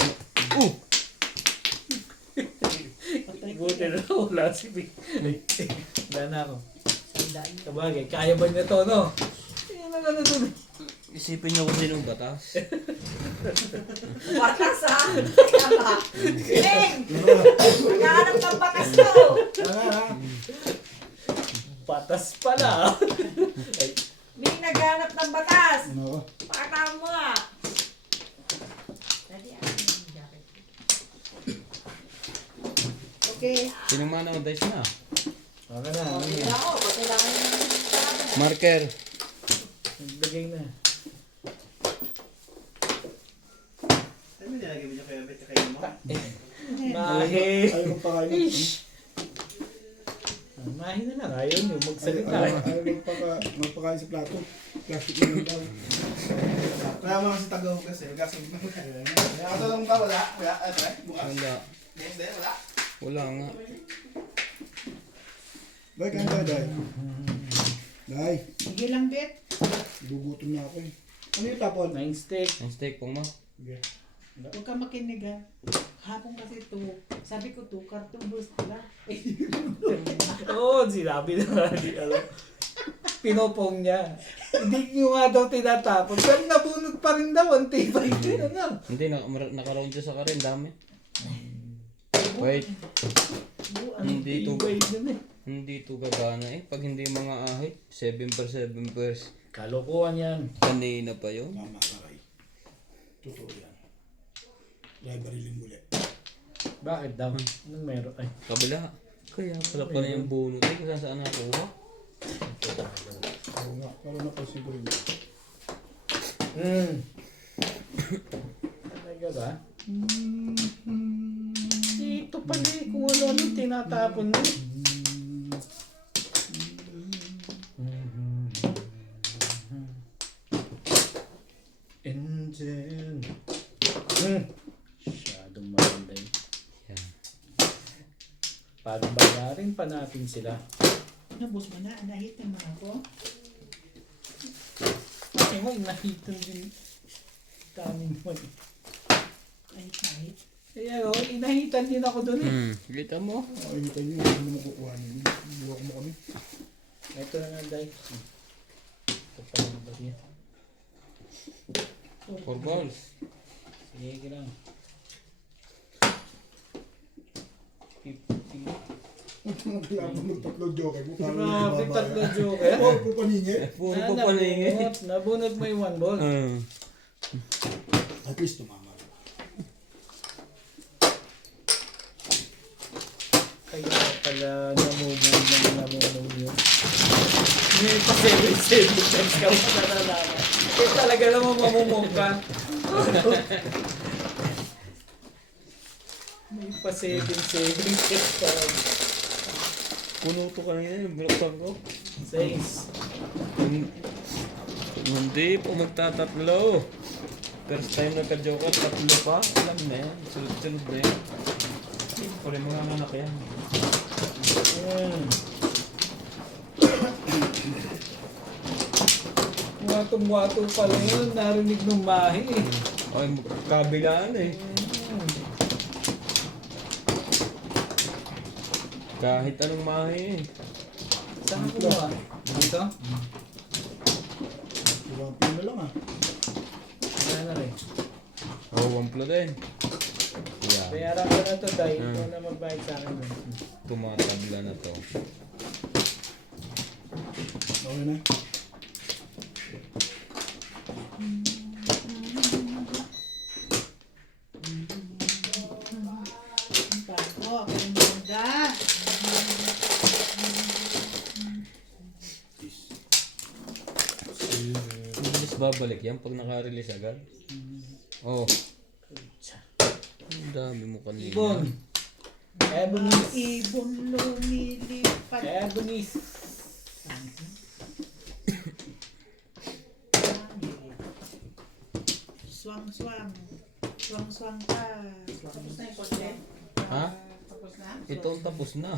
Buti na wala si Vic. Wala na ako. Sabagay, kaya ba niya to, no? Yan na ano dun. isipin niyo kung sinong batas. Batas ha? Tama. Ling! Naghahanap ng batas ko. Patas pala. Ay, Ling, naghahanap ng batas. Ano? Pakatama mo nga. Dali, ano yung jacket? Okay. Sinong mana ang dice na? okay na. Okay na ako. Pati lang yung Marker. Nagbigay na. Ano yung nilagay mo niya kaya bet kayo mo? Mahi. Ayaw kong pakain. Mahi na lang. Ayaw niyo magsalita. Ayaw magpakain sa plato. Plastic na lang daw. Kaya mga kasi tagahugas eh. Hugasan mo. Kaya ito lang ba? Wala? Wala? Ano eh? Bukas. Wala. Hindi, wala. Wala nga. Day, kain tayo, Day. Day, Sige lang, Bet. gugutom na ako eh. Ano yung tapon? 9 steak. Ang steak pong ma. Sige. Huwag ka makinig ha. Hapon kasi ito, sabi ko to, cartoon burst pala. Oo, sinabi na nga. Di alam. Pinopong niya. Hindi nyo nga daw tinatapon. Pero nabunod pa rin daw. Ang tibay din. Ano? Hindi, nakaroon dyan sa karin. Dami. Wait. Ang Hindi ito. tibay din eh. Hindi ito gagana eh. Pag hindi mga ahit, 7x7 pers. Kalokohan yan. Kanina pa yun. Tama, Karay. Totoo yan. Day, barilin muli. Bakit daw? Anong meron? Ay. Kabila. Kaya pala yung bunot eh. Kung saan nakuha. Oo nga, parang napansin ko rin. Talaga ba? Ito pala eh. Kung ano tinatapon mo. Angel. Masyadong maganda yun. Yan. Pagbayarin pa natin sila. Nabos mo na, nahitin mo na ako. Kasi mo, inahitan din. Kanin mo. Kahit. Kaya o, inahitan din ako dun eh. Kita mo? Makikita nyo, hindi mo nakukuha nyo. Buwak mo kami. Ito na nga dahil. Ito pa lang ba niya? 4 balls. Sige lang. 50. Kailangan mo magtatlo joker mo. Grabe, tatlo joker. Oo, pupaningi. Puro pa paningin. Nabunot mo yung 1 ball. At least tumama. Kaya pala namumulong yun. May pa 7-7 times ka pa nalalaman. Eh talaga naman mamumong ka. May pa 7-7 times ka. Puno to kanina yung binuksan ko. 6. Hindi po magtatatlo. First time nagka-joker, tatlo pa. Alam na yan. Sunod-sunod na yan. Pwede mga anak yan. Watong-wato pala yun. Narinig ng mahi eh. Ay, kabilaan eh. Kahit anong mahi eh. Saan ko ba? Dito? Ibang pino lang ah. Wala na rin. Oh, wamplo din. Yan. Bayaran ko na to dahil ikaw na magbayad sa akin. Tumatabla na to. Okay na. Bago, ang ganda. Mabilis babalik yan pag naka-release agad. Oh. Ang dami mo kanina. Ibon. Ebonies. Ibon lumilipat. Ebonies. Swang-swang. Swang-swang ka. Tapos na yung kotse? Ha? Tapos na? Ito ang tapos na.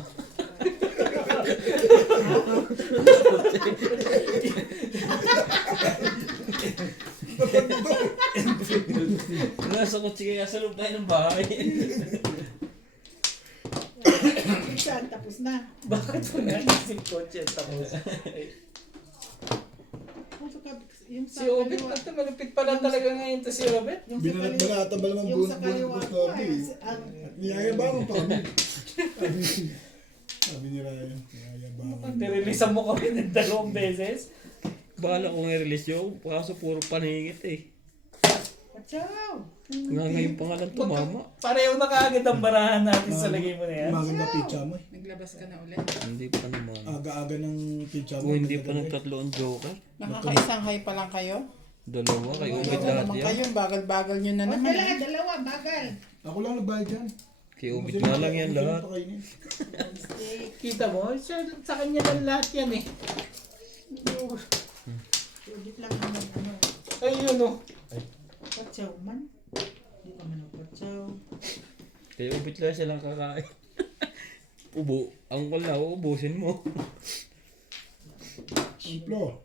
Nasa kotse kaya sa loob tayo ng bahay. Saan? Tapos na. Bakit mo naisip kotse at tapos? Yung Si Obet, ito malupit pala talaga ngayon to si Obet. Binalat-balata ba naman yung sa kaliwa bunot ko Bobby? ang Niyayabangan pa kami. Sabi ni Ryan, niyayabangan. Nireleasean mo kami ng 2 beses. Bahala kong i-release yun. Kaso puro paningit eh. Pachaw! Nga ngayon pa nga lang tumama. Pareho na kaagad ang barahan natin sa lagay mo na yan. Maganda pizza mo eh. Naglabas ka na ulit. Hindi pa naman. Aga-aga ng pizza mo. Kung hindi pa nagtatlo ang joker. Nakakaisang high pa lang kayo? Dalawa, kayo ubit Wala lahat naman yan. kayo, bagal-bagal nyo na naman. Dalawa, bagal. Ako lang nagbayad yan. Kay ubit na lang yan lahat. Kita mo, sa kanya lang lahat yan eh. Ulit lang naman ano. Ayun o. Pachaw man. Hindi pa man ang pachaw. Kaya ubit lang siya lang kakain. Ubo. Ang kul na, uubusin mo. Simplo.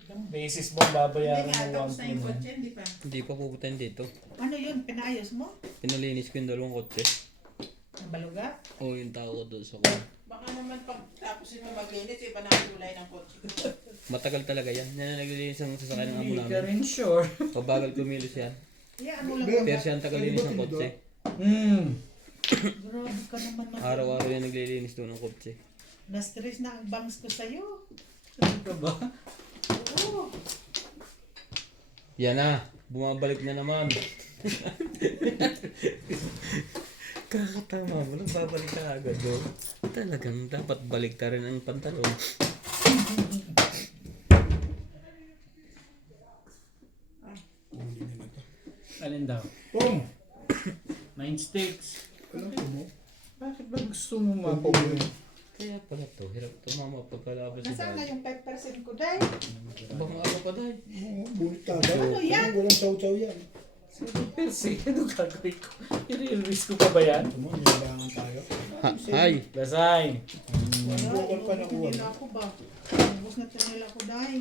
Ilang beses mo babayaran Hindi nga, ng tapos na yung 1 kotse, hindi pa. Hindi pa pupuntahin dito. Ano yun? Pinaayos mo? Pinalinis ko yung dalawang kotse. Ang baluga? O yung tao ko doon sa kwan. Baka naman pag tapos ito maglinis, iba na ang kulay ng kotse ko. Matagal talaga yan. Yan ang naglilinis ang sasakyan ng amo Hindi ka namin. rin sure. Pabagal kumilos yan. Yeah, ano lang. Pero siya ang tagalinis ng kotse. Grabe ka naman. Araw-araw yan naglilinis doon ng kotse. Na-stress na ang bangs ko sa'yo. Ano ka ba? Oo. Yan na. Bumabalik na naman. Kakatama mo lang. Babalik ka agad doon. Talagang dapat balik ta rin ang pantalon. Alin daw? Pong. 9 sticks. Alam ko mo. Bakit ba gusto mo mapawin? Kaya pala to. Hirap to mama pagkalabas si Nasaan na Dad. yung 5% ko dahil? Baka ano pa dahil. Oo, bunit ka ba? Ano yan? Walang chow-chow yan. Percy, ano gagawin ko? I-release ko pa ba yan? Ito mo, nilabangan tayo. Ay! Lasay! Wala, Bukal pa inuulit nakuha. nila ako ba? Ubus na ito nila ko dahil.